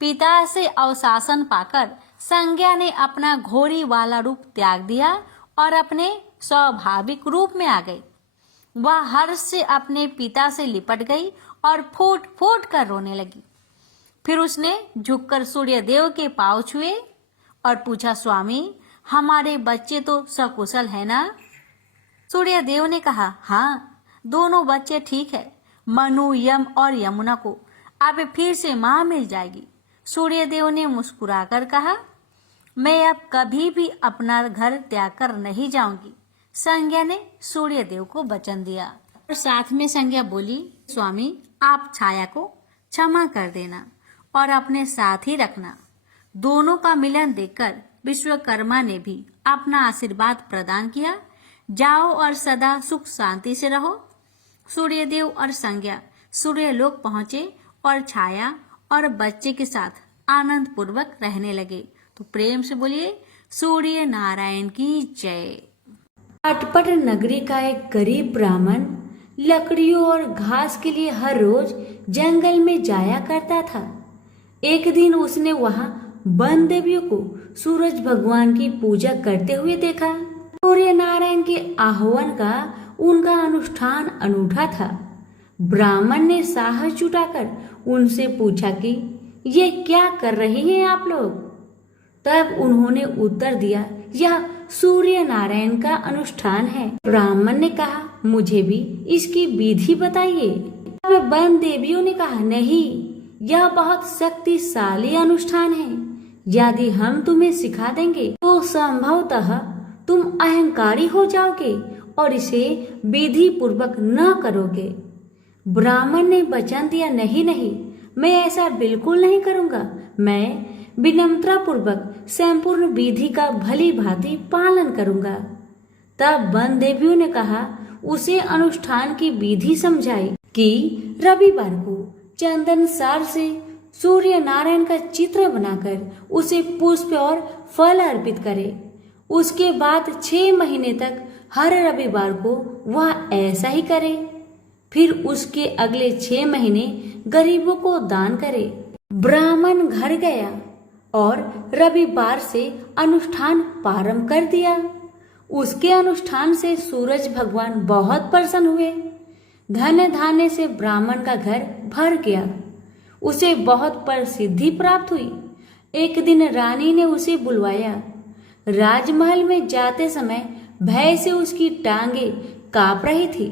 पिता से अवशासन पाकर संज्ञा ने अपना घोड़ी वाला रूप त्याग दिया और अपने स्वाभाविक रूप में आ गई। वह हर्ष से अपने पिता से लिपट गई और फूट फूट कर रोने लगी। फिर उसने झुककर सूर्यदेव के पांव छुए और पूछा, स्वामी, हमारे बच्चे तो सकुशल है ना? सूर्यदेव ने कहा, हाँ, दोनों बच्चे ठीक है। मनु, यम और यमुना को अब फिर से मां मिल जाएगी। सूर्यदेव ने मुस्कुराकर कहा, मैं अब कभी भी अपना घर त्याग कर नहीं जाऊंगी। संज्ञा ने सूर्यदेव को वचन दिया और साथ में संज्ञा बोली, स्वामी, आप छाया को क्षमा कर देना और अपने साथ ही रखना। दोनों का मिलन देखकर विश्वकर्मा ने भी अपना आशीर्वाद प्रदान किया। जाओ और सदा सुख शांति से रहो। सूर्यदेव और संज्ञा सूर्यलोक पहुंचे और छाया और बच्चे के साथ आनंद पूर्वक रहने लगे। तो प्रेम से बोलिए, सूर्य नारायण की जय। अटपट नगरी का एक गरीब ब्राह्मण लकड़ियों और घास के लिए हर रोज जंगल में जाया करता था। एक दिन उसने वहां वन देवियों को सूरज भगवान की पूजा करते हुए देखा। सूर्य नारायण के आह्वान का उनका अनुष्ठान अनूठा था। ब्राह्मण ने साहस जुटाकर उनसे पूछा कि ये क्या कर रहे हैं आप लोग? तब उन्होंने उत्तर दिया, यह सूर्य नारायण का अनुष्ठान है। ब्राह्मण ने कहा, मुझे भी इसकी विधि बताइए। तब वन देवियों ने कहा, नहीं, यह बहुत शक्तिशाली अनुष्ठान है। यदि हम तुम्हें सिखा देंगे तो संभवतः तुम अहंकारी हो जाओगे और इसे विधि पूर्वक न करोगे। ब्राह्मण ने वचन दिया, नहीं नहीं, मैं ऐसा बिल्कुल नहीं करूंगा। मैं विनम्रता पूर्वक संपूर्ण विधि का भली भांति पालन करूंगा। तब वन देवियों ने कहा, उसे अनुष्ठान की विधि समझाई कि रविवार को चंदन सार से सूर्य नारायण का चित्र बनाकर उसे पुष्प और फल अर्पित करे। उसके बाद 6 महीने तक हर रविवार को वह ऐसा ही करे। फिर उसके अगले 6 महीने गरीबों को दान करे। ब्राह्मण घर गया और रविवार से अनुष्ठान प्रारंभ कर दिया। उसके अनुष्ठान से सूरज भगवान बहुत प्रसन्न हुए। धन धान्य से ब्राह्मण का घर भर गया। उसे बहुत प्रसिद्धि प्राप्त हुई। एक दिन रानी ने उसे बुलवाया। राजमहल में जाते समय भय से उसकी टांगे कांप रही थी।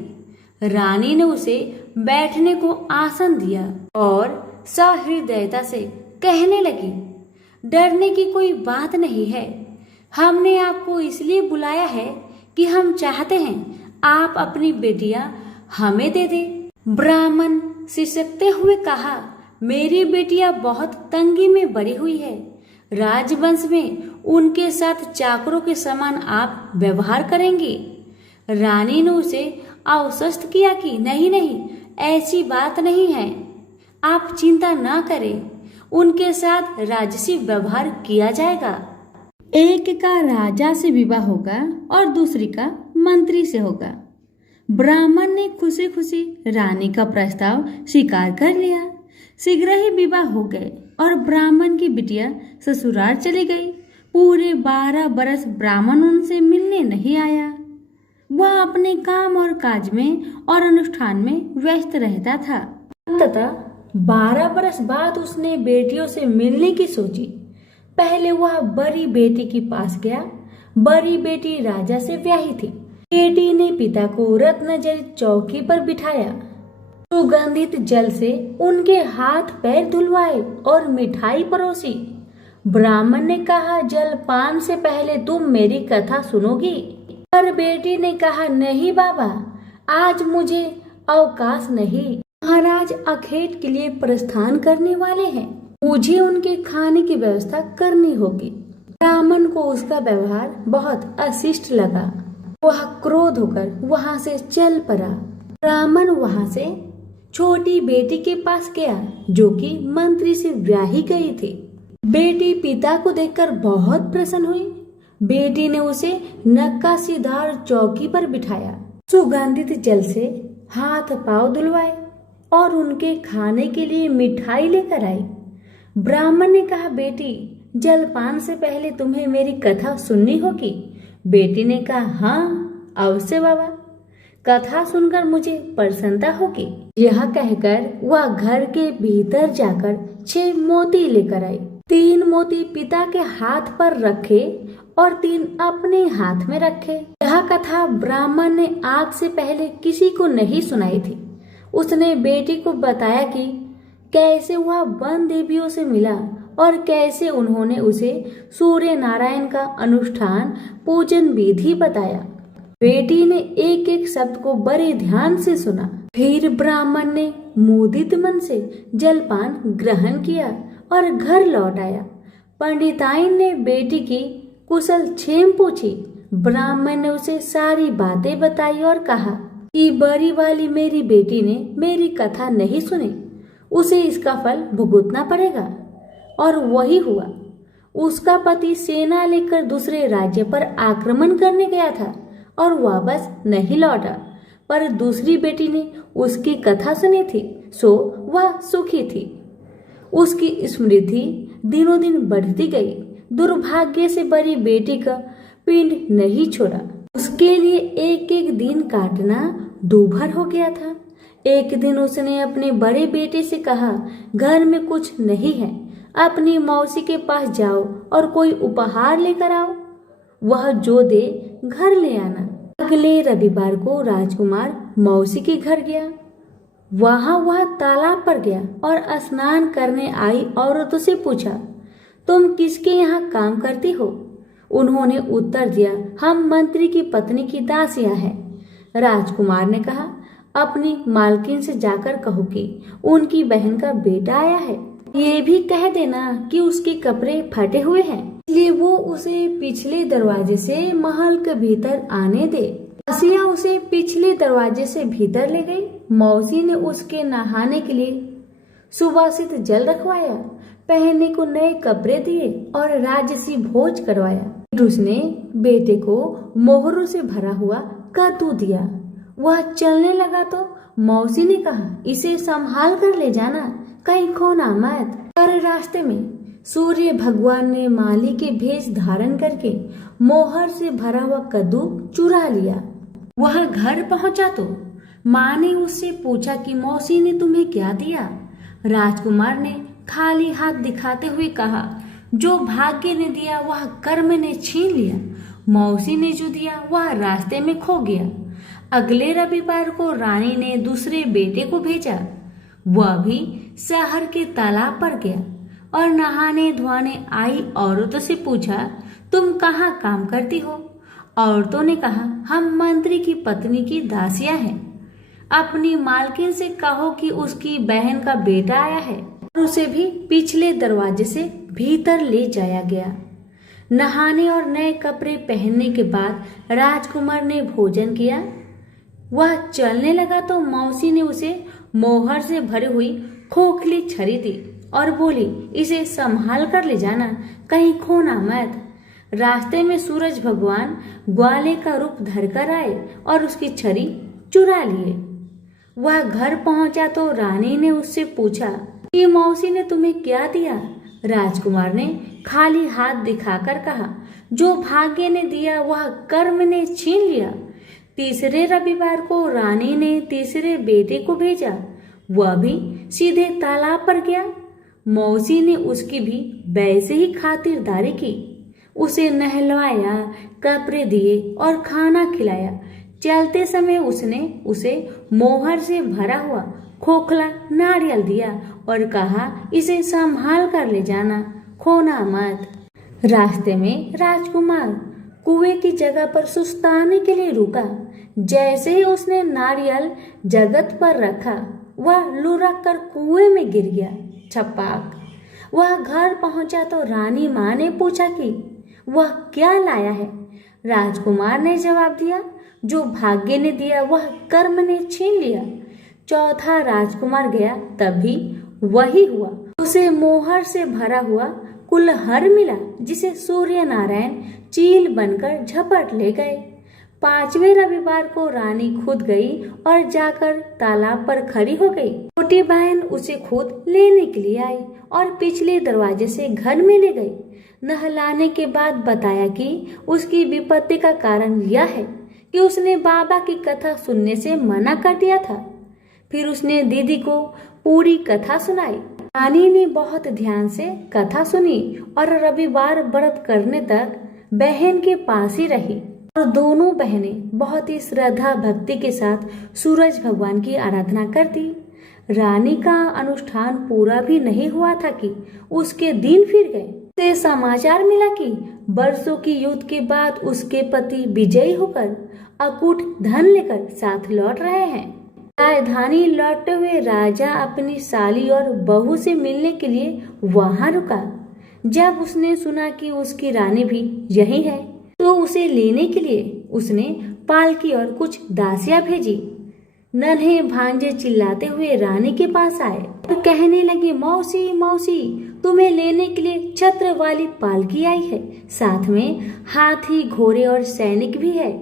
रानी ने उसे बैठने को आसन दिया और सहृदयता से कहने लगी, डरने की कोई बात नहीं है। हमने आपको इसलिए बुलाया है कि हम चाहते हैं आप अपनी बेटियां हमें दे दे। ब्राह्मण सिसकते हुए कहा, मेरी बेटियां बहुत तंगी में बड़ी हुई है। राजवंश में उनके साथ चाकरों के समान आप व्यवहार करेंगे। रानी ने उसे आश्वस्त किया कि नहीं नहीं, ऐसी बात नहीं है, आप चिंता ना करें, उनके साथ राजसी व्यवहार किया जाएगा। एक का राजा से विवाह होगा और दूसरी का मंत्री से होगा। ब्राह्मण ने खुशी खुशी रानी का प्रस्ताव स्वीकार कर लिया। शीघ्र ही विवाह हो गए और ब्राह्मण की बिटिया ससुराल चली गई। पूरे 12 बरस ब्राह्मण उनसे मिलने नहीं आया। वह अपने काम और काज में और अनुष्ठान में व्यस्त रहता था। तथा 12 बरस बाद उसने बेटियों से मिलने की सोची। पहले वह बड़ी बेटी के पास गया। बड़ी बेटी राजा से ब्याही थी। बेटी ने पिता को रत्नजड़ित चौकी पर बिठाया, सुगंधित जल से उनके हाथ पैर धुलवाए और मिठाई परोसी। ब्राह्मण ने कहा, जलपान से पहले तुम मेरी कथा सुनोगी? पर बेटी ने कहा, नहीं बाबा, आज मुझे अवकाश नहीं। महाराज अखेट के लिए प्रस्थान करने वाले हैं, मुझे उनके खाने की व्यवस्था करनी होगी। ब्राह्मण को उसका व्यवहार बहुत अशिष्ट लगा। वह क्रोध होकर वहां से चल पड़ा। ब्राह्मण वहां से छोटी बेटी के पास गया जो कि मंत्री से ब्याही गई थी। बेटी पिता को देखकर बहुत प्रसन्न हुई। बेटी ने उसे नक्काशीदार चौकी पर बिठाया, सुगंधित जल से हाथ पांव धुलवाए और उनके खाने के लिए मिठाई लेकर आई। ब्राह्मण ने कहा, बेटी, जलपान से पहले तुम्हें मेरी कथा सुननी होगी। बेटी ने कहा, हाँ अवश्य बाबा, कथा सुनकर मुझे प्रसन्नता होगी। यह कहकर वह घर के भीतर जाकर 6 मोती लेकर आई। 3 मोती पिता के हाथ पर रखे और 3 अपने हाथ में रखे। यह कथा ब्राह्मण ने आज से पहले किसी को नहीं सुनाई थी। उसने बेटी को बताया कि कैसे वह वन देवियों से मिला और कैसे उन्होंने उसे सूर्य नारायण का अनुष्ठान पूजन विधि बताया। बेटी ने एक एक शब्द को बड़े ध्यान से सुना। फिर ब्राह्मण ने मुदित मन से जलपान ग्रहण किया और घर लौट आया। पंडिताइन ने बेटी की कुशल क्षेम पूछी। ब्राह्मण ने उसे सारी बातें बताई और कहा कि बड़ी वाली मेरी बेटी ने मेरी कथा नहीं सुनी, उसे इसका फल भुगतना पड़ेगा। और वही हुआ। उसका पति सेना लेकर दूसरे राज्य पर आक्रमण करने गया था और वापस नहीं लौटा, पर दूसरी बेटी ने उसकी कथा सुनी थी, सो वह सुखी थी। उसकी स्मृति दिनों दिन बढ़ती गई। दुर्भाग्य से बड़ी बेटी का पिंड नहीं छोड़ा। उसके लिए एक एक दिन काटना दूभर हो गया था। एक दिन उसने अपने बड़े बेटे से कहा, घर में कुछ नहीं है, अपनी मौसी के पास जाओ और कोई उपहार लेकर आओ, वह जो दे घर ले आना। अगले रविवार को राजकुमार मौसी के घर गया। वहां वह तालाब पर गया और स्नान करने आई औरतों से पूछा, तुम किसके यहाँ काम करती हो? उन्होंने उत्तर दिया, हम मंत्री की पत्नी की दासियां हैं। राजकुमार ने कहा, अपनी मालकिन से जाकर कहो कि उनकी बहन का बेटा आया है। ये भी कह देना कि उसके कपड़े फटे हुए हैं, इसलिए वो उसे पिछले दरवाजे से महल के भीतर आने दे। दासिया उसे पिछले दरवाजे से भीतर ले गई। मौसी ने उसके नहाने के लिए सुवासित जल रखवाया, पहनने को नए कपड़े दिए और राजसी भोज करवाया। फिर उसने बेटे को मोहरों से भरा हुआ कद्दू दिया। वह चलने लगा तो मौसी ने कहा, इसे संभाल कर ले जाना, कहीं खोना मत। पर रास्ते में सूर्य भगवान ने माली के भेष धारण करके मोहर से भरा हुआ कद्दू चुरा लिया। वह घर पहुंचा तो माँ ने उससे पूछा कि मौसी ने तुम्हें क्या दिया? राजकुमार ने खाली हाथ दिखाते हुए कहा, जो भाग्य ने दिया वह कर्म ने छीन लिया, मौसी ने जो दिया वह रास्ते में खो गया। अगले रविवार को रानी ने दूसरे बेटे को भेजा। वह भी शहर के तालाब पर गया और नहाने धोने आई औरतों से पूछा, तुम कहाँ काम करती हो औरतों ने कहा, हम मंत्री की पत्नी की दासियां हैं। अपनी मालकिन से कहो कि उसकी बहन का बेटा आया है। और उसे भी पिछले दरवाजे से भीतर ले जाया गया। नहाने और नए कपड़े पहनने के बाद राजकुमार ने भोजन किया। वह चलने लगा तो मौसी ने उसे मोहर से भरी हुई खोखली छड़ी दी और बोली, इसे संभाल कर ले जाना, कहीं खोना मत। रास्ते में सूरज भगवान ग्वाले का रूप धरकर आए और उसकी छड़ी चुरा लिए। वह घर पहुंचा तो रानी ने उससे पूछा कि मौसी ने तुम्हें क्या दिया? राजकुमार ने खाली हाथ दिखाकर कहा, जो भाग्य ने दिया वह कर्म ने छीन लिया। तीसरे रविवार को रानी ने तीसरे बेटे को भेजा। वह भी सीधे तालाब पर गया। मौसी ने उसकी भी वैसे ही खातिरदारी की। उसे नहलवाया, कपड़े दिए और खाना खिलाया। चलते समय उसने उसे मोहर से भरा हुआ खोखला नारियल दिया और कहा, इसे संभाल कर ले जाना, खोना मत। रास्ते में राजकुमार कुएं की जगह पर सुस्ताने के लिए रुका। जैसे ही उसने नारियल जगत पर रखा, वह लुढ़क कर कुएं में गिर गया। छपाक। वह घर पहुंचा तो रानी माँ ने पूछा कि वह क्या लाया है। राजकुमार ने जवाब दिया, जो भाग्य ने दिया वह कर्म ने छीन लिया। चौथा राजकुमार गया, तभी वही हुआ। उसे मोहर से भरा हुआ कुल्हड़ मिला, जिसे सूर्य नारायण चील बनकर झपट ले गए। पांचवें रविवार को रानी खुद गई और जाकर तालाब पर खड़ी हो गई। छोटी बहन उसे खुद लेने के लिए आई और पिछले दरवाजे से घर में ले गई। नहलाने के बाद बताया कि उसकी विपत्ति का कारण यह है कि उसने बाबा की कथा सुनने से मना कर दिया था। फिर उसने दीदी को पूरी कथा सुनाई। रानी ने बहुत ध्यान से कथा सुनी और रविवार व्रत करने तक बहन के पास ही रही। और दोनों बहनें बहुत ही श्रद्धा भक्ति के साथ सूरज भगवान की आराधना करती। रानी का अनुष्ठान पूरा भी नहीं हुआ था कि उसके दिन फिर गए। से समाचार मिला कि वर्षों की युद्ध के बाद उसके पति विजयी होकर अकूट धन लेकर साथ लौट रहे हैं। राजधानी लौटते हुए राजा अपनी साली और बहू से मिलने के लिए वहां रुका। जब उसने सुना कि उसकी रानी भी यही है, तो उसे लेने के लिए उसने पालकी और कुछ दासियां भेजी। नन्हे भांजे चिल्लाते हुए रानी के पास आए और कहने लगे, मौसी मौसी, तुम्हें लेने के लिए छत्र वाली पालकी आई है, साथ में हाथी, घोड़े और सैनिक भी है।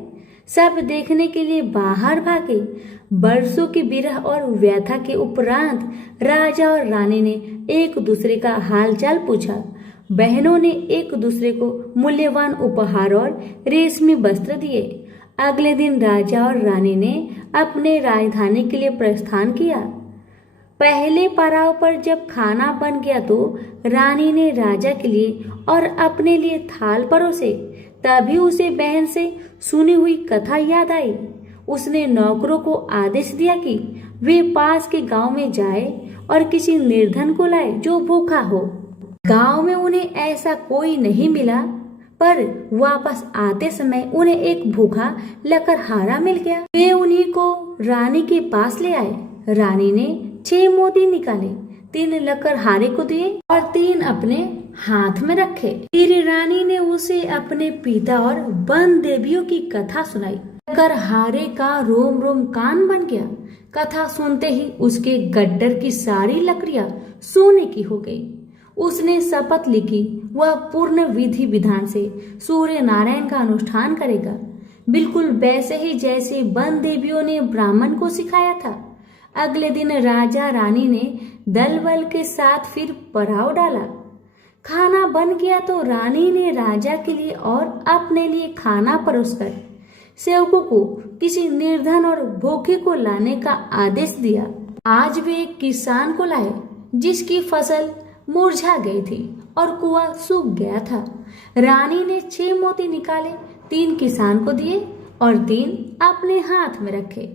सब देखने के लिए बाहर भागे। बरसों की विरह और व्यथा के उपरांत राजा और रानी ने एक दूसरे का हालचाल पूछा। बहनों ने एक दूसरे को मूल्यवान उपहार और रेशमी वस्त्र दिए। अगले दिन राजा और रानी ने अपने राजधानी के लिए प्रस्थान किया। पहले पड़ाव पर जब खाना बन गया तो रानी ने राजा के लिए और अपने लिए थाल परोसे। तभी उसे बहन से सुनी हुई कथा याद आई। उसने नौकरों को आदेश दिया कि वे पास के गांव में जाए और किसी निर्धन को लाए जो भूखा हो। गांव में उन्हें ऐसा कोई नहीं मिला, पर वापस आते समय उन्हें एक भूखा लकड़हारा मिल गया। वे उन्हीं को रानी के पास ले आए। रानी ने 6 मोती निकाले, 3 लकड़हारे को दिए और 3 अपने हाथ में रखे। फिर रानी ने उसे अपने पिता और वन देवियों की कथा सुनाई। लकड़हारे का रोम रोम कान बन गया। कथा सुनते ही उसके गड्ढर की सारी लकड़ियां सोने की हो गई। उसने शपथ ली कि वह पूर्ण विधि विधान से सूर्य नारायण का अनुष्ठान करेगा, बिल्कुल वैसे ही जैसे वन देवियों ने ब्राह्मण को सिखाया था। अगले दिन राजा रानी ने दल बल के साथ फिर पड़ाव डाला। खाना बन गया तो रानी ने राजा के लिए और अपने लिए खाना परोसकर सेवकों को किसी निर्धन और भूखे को लाने का आदेश दिया। आज वे एक किसान को लाए जिसकी फसल मुरझा गई थी और कुआं सूख गया था। रानी ने 6 मोती निकाले, 3 किसान को दिए और 3 अपने हाथ में रखे।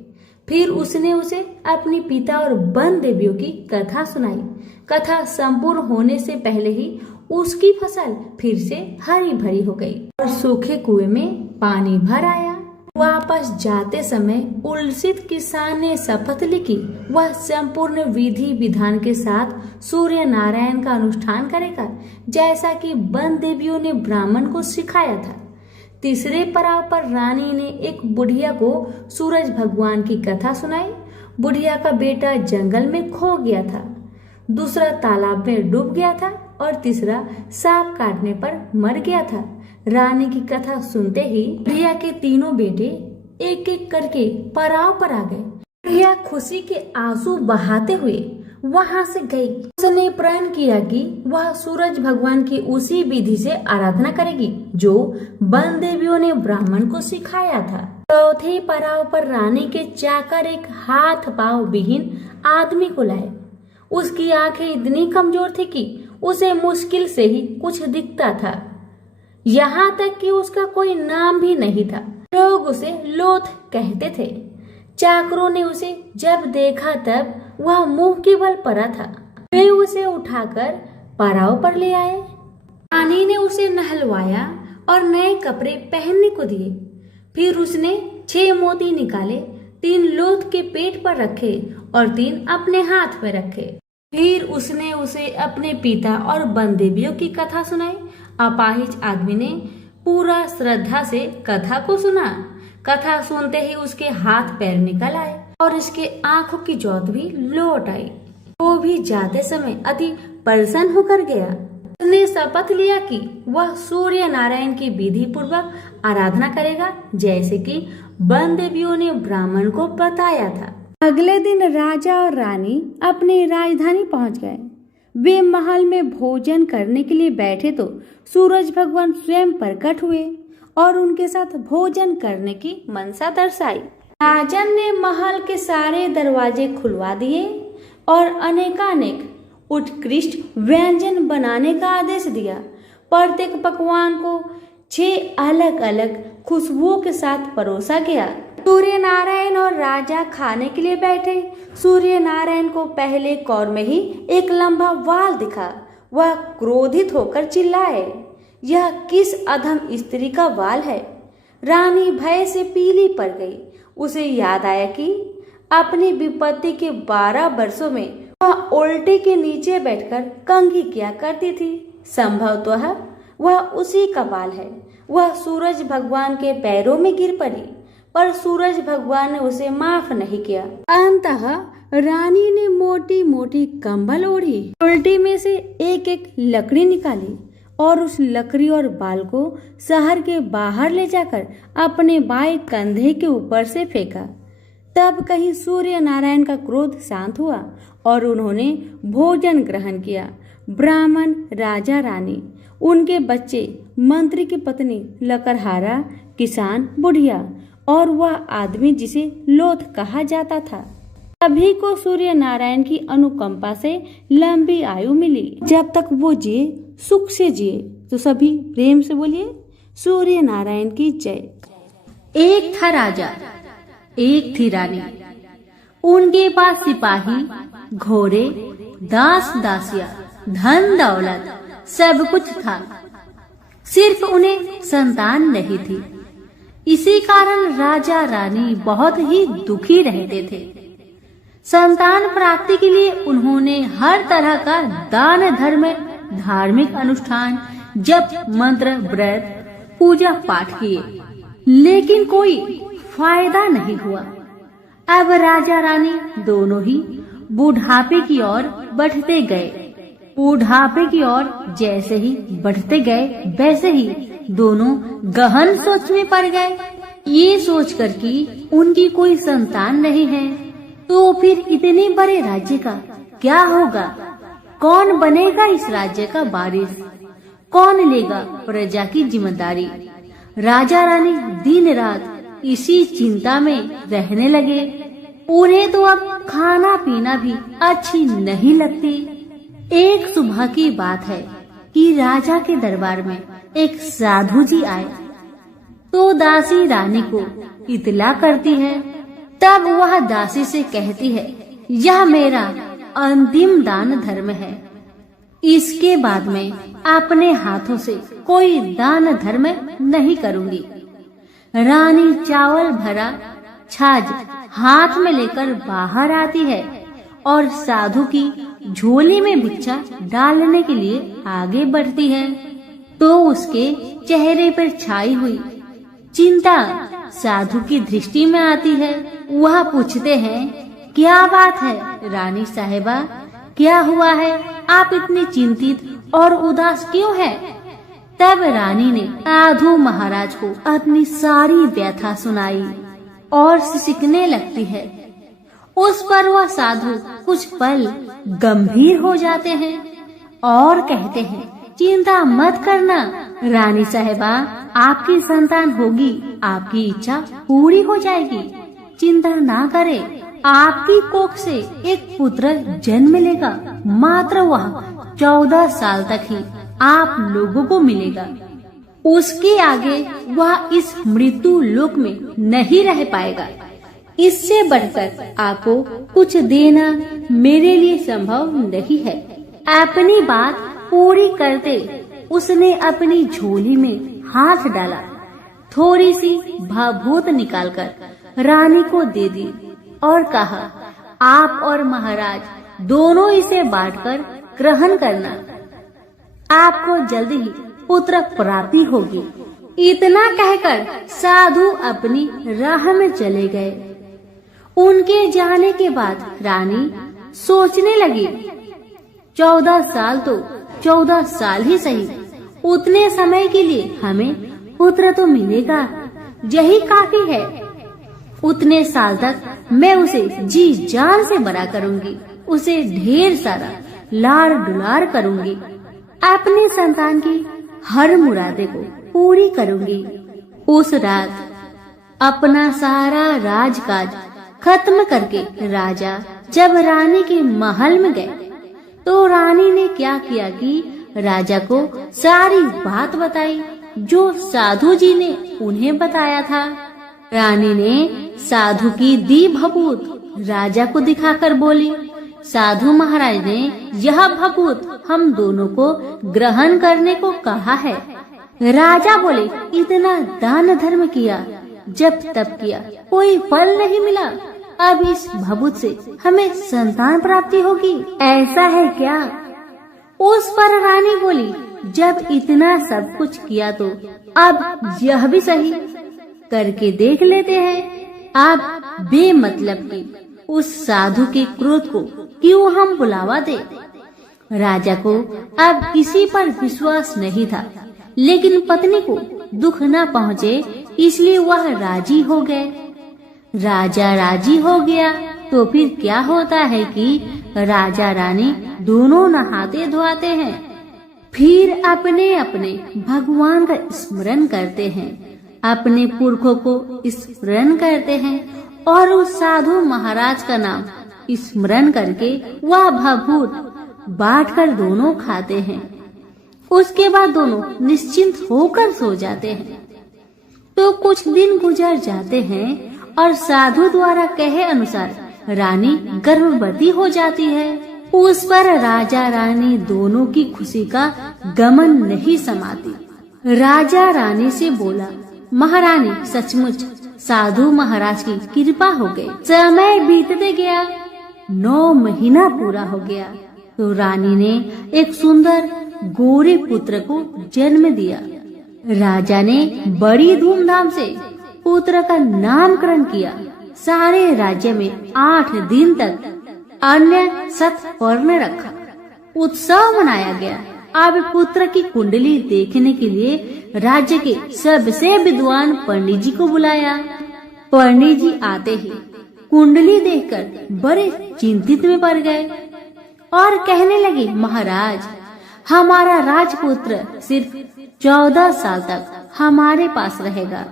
फिर उसने उसे अपने पिता और वन देवियों की कथा सुनाई। कथा संपूर्ण होने से पहले ही उसकी फसल फिर से हरी भरी हो गई और सूखे कुएं में पानी भर आया। वापस जाते समय उल्सित किसान ने शपथ ली कि वह संपूर्ण विधि विधान के साथ सूर्य नारायण का अनुष्ठान करेगा, जैसा कि वन देवियों ने ब्राह्मण को सिखाया था। तीसरे पड़ाव पर रानी ने एक बुढ़िया को सूरज भगवान की कथा सुनाई। बुढ़िया का बेटा जंगल में खो गया था, दूसरा तालाब में डूब गया था और तीसरा सांप काटने पर मर गया था। रानी की कथा सुनते ही बुढ़िया के तीनों बेटे एक एक करके पड़ाव पर आ गए। बुढ़िया खुशी के आंसू बहाते हुए वहां से गई। उसने प्रण किया कि वह सूरज भगवान की उसी विधि से आराधना करेगी जो वन देवियों ने ब्राह्मण को सिखाया था। चौथे पड़ाव पर रानी के चाकर एक हाथ पांव विहीन आदमी को लाए। उसकी आंखें इतनी कमजोर थी कि उसे मुश्किल से ही कुछ दिखता था, यहाँ तक कि उसका कोई नाम भी नहीं था। लोग उसे लोथ कहते थे। चाकरों ने उसे जब देखा तब वह मुंह के बल पड़ा था। वे उसे उठाकर पड़ाव पर ले आए। रानी ने उसे नहलवाया और नए कपड़े पहनने को दिए। फिर उसने 6 मोती निकाले, 3 लोथ के पेट पर रखे और 3 अपने हाथ में रखे। फिर उसने उसे अपने पिता और वन देवियों की कथा सुनाई। अपाहिज आदमी ने पूरा श्रद्धा से कथा को सुना। कथा सुनते ही उसके हाथ पैर निकल आए और इसके आंखों की ज्योत भी लौट आई। वो भी जाते समय अति प्रसन्न होकर गया। उसने शपथ लिया कि वह सूर्य नारायण की विधि पूर्वक आराधना करेगा, जैसे कि वन देवियों ने ब्राह्मण को बताया था। अगले दिन राजा और रानी अपनी राजधानी पहुंच गए। वे महल में भोजन करने के लिए बैठे तो सूरज भगवान स्वयं प्रकट हुए और उनके साथ भोजन करने की मनसा दर्शाई। राजन ने महल के सारे दरवाजे खुलवा दिए और अनेकानेक उत्कृष्ट व्यंजन बनाने का आदेश दिया। प्रत्येक पकवान को 6 अलग अलग खुशबुओं के साथ परोसा गया। सूर्य नारायण और राजा खाने के लिए बैठे। सूर्य नारायण को पहले कौर में ही एक लंबा वाल दिखा। वह क्रोधित होकर चिल्लाए, यह किस अधम स्त्री का वाल है? रानी भय से पीली पड़ गई। उसे याद आया कि अपनी विपत्ति के 12 वर्षों में वह उल्टे के नीचे बैठकर कंघी किया करती थी। संभवतः वह उसी का बाल है। वह सूरज भगवान के पैरों में गिर पड़ी, पर सूरज भगवान ने उसे माफ नहीं किया। अंततः रानी ने मोटी मोटी कंबल ओढ़ी, उल्टी में से एक एक लकड़ी निकाली और उस लकड़ी और बाल को शहर के बाहर ले जाकर अपने बाएं कंधे के ऊपर से फेंका। तब कहीं सूर्य नारायण का क्रोध शांत हुआ और उन्होंने भोजन ग्रहण किया। ब्राह्मण, राजा, रानी, उनके बच्चे, मंत्री की पत्नी, लकड़हारा, किसान, बुढ़िया और वह आदमी जिसे लोथ कहा जाता था, सभी को सूर्य नारायण की अनुकंपा से लंबी आयु मिली। जब तक वो जिए सुख से जिए। तो सभी प्रेम से बोलिए सूर्य नारायण की जय। एक था राजा, एक थी रानी। उनके पास सिपाही, घोड़े, दास दासियां, धन दौलत सब कुछ था। सिर्फ उन्हें संतान नहीं थी। इसी कारण राजा रानी बहुत ही दुखी रहते थे। संतान प्राप्ति के लिए उन्होंने हर तरह का दान धर्म, धार्मिक अनुष्ठान, जप, मंत्र, व्रत, पूजा पाठ किए, लेकिन कोई फायदा नहीं हुआ। अब राजा रानी दोनों ही बुढ़ापे की ओर बढ़ते गए। बुढ़ापे की ओर जैसे ही बढ़ते गए वैसे ही दोनों गहन सोच में पड़ गए। ये सोचकर कि उनकी कोई संतान नहीं है तो फिर इतने बड़े राज्य का क्या होगा? कौन बनेगा इस राज्य का वारिस? कौन लेगा प्रजा की जिम्मेदारी? राजा रानी दिन रात इसी चिंता में रहने लगे। उन्हें तो अब खाना पीना भी अच्छी नहीं लगती। एक सुबह की बात है कि राजा के दरबार में एक साधु जी आए तो दासी रानी को इतला करती है। तब वह दासी से कहती है, यह मेरा अंतिम दान धर्म है। इसके बाद मैं अपने हाथों से कोई दान धर्म नहीं करूंगी। रानी चावल भरा छाछ हाथ में लेकर बाहर आती है और साधु की झोली में भिक्षा डालने के लिए आगे बढ़ती है तो उसके चेहरे पर छाई हुई चिंता साधु की दृष्टि में आती है। वह पूछते हैं, क्या बात है रानी साहिबा, क्या हुआ है, आप इतनी चिंतित और उदास क्यों हैं? तब रानी ने साधु महाराज को अपनी सारी व्यथा सुनाई और सिसकने लगती है। उस पर वह साधु कुछ पल गंभीर हो जाते हैं और कहते हैं, चिंता मत करना रानी साहिबा, आपकी संतान होगी, आपकी इच्छा पूरी हो जाएगी, चिंता ना करें, आपकी कोख से एक पुत्र जन्म लेगा, मात्र वह 14 साल तक ही आप लोगों को मिलेगा। उसके आगे वह इस मृत्यु लोक में नहीं रह पाएगा। इससे बढ़कर आपको कुछ देना मेरे लिए संभव नहीं है। अपनी बात पूरी करते उसने अपनी झोली में हाथ डाला, थोड़ी सी भाभूत निकालकर रानी को दे दी और कहा, आप और महाराज दोनों इसे बांटकर ग्रहण करना, आपको जल्दी ही पुत्र प्राप्ति होगी। इतना कहकर साधु अपनी राह में चले गए। उनके जाने के बाद रानी सोचने लगी, 14 साल तो 14 साल ही सही, उतने समय के लिए हमें पुत्र तो मिलेगा, यही काफी है। उतने साल तक मैं उसे जी जान से बड़ा करूंगी, उसे ढेर सारा लाड़ दुलार करूंगी, अपनी संतान की हर मुरादे को पूरी करूंगी। उस रात अपना सारा राजकाज खत्म करके राजा जब रानी के महल में गए तो रानी ने क्या किया कि राजा को सारी बात बताई जो साधु जी ने उन्हें बताया था। रानी ने साधु की दी भभूत राजा को दिखाकर बोली, साधु महाराज ने यह भभूत हम दोनों को ग्रहण करने को कहा है। राजा बोले, इतना दान धर्म किया, जब तब किया, कोई फल नहीं मिला, अब इस भभूत से हमें संतान प्राप्ति होगी, ऐसा है क्या? उस पर रानी बोली, जब इतना सब कुछ किया तो अब यह भी सही करके देख लेते हैं। अब बेमतलब की उस साधु के क्रोध को क्यों हम बुलावा दे। राजा को अब किसी पर विश्वास नहीं था, लेकिन पत्नी को दुख न पहुँचे इसलिए वह राजी हो गए। राजा राजी हो गया तो फिर क्या होता है कि राजा रानी दोनों नहाते धोआते हैं, फिर अपने अपने भगवान का स्मरण करते हैं, अपने पुरखों को स्मरण करते हैं और उस साधु महाराज का नाम स्मरण करके वह भभूत बांटकर दोनों खाते हैं। उसके बाद दोनों निश्चिंत होकर सो जाते हैं। तो कुछ दिन गुजर जाते हैं और साधु द्वारा कहे अनुसार रानी गर्भवती हो जाती है। उस पर राजा रानी दोनों की खुशी का गमन नहीं समाती। राजा रानी से बोला, महारानी सचमुच साधु महाराज की कृपा हो गई। समय बीतते गया, 9 महीना पूरा हो गया तो रानी ने एक सुंदर गोरे पुत्र को जन्म दिया। राजा ने बड़ी धूमधाम से पुत्र का नामकरण किया। सारे राज्य में 8 दिन तक अन्य सत्पर्ण रखा, उत्सव मनाया गया। अब पुत्र की कुंडली देखने के लिए राज्य के सबसे विद्वान पंडित जी को बुलाया। पंडित जी आते ही कुंडली देखकर बड़े चिंतित में पड़ गए और कहने लगे, महाराज हमारा राजपुत्र सिर्फ 14 साल तक हमारे पास रहेगा।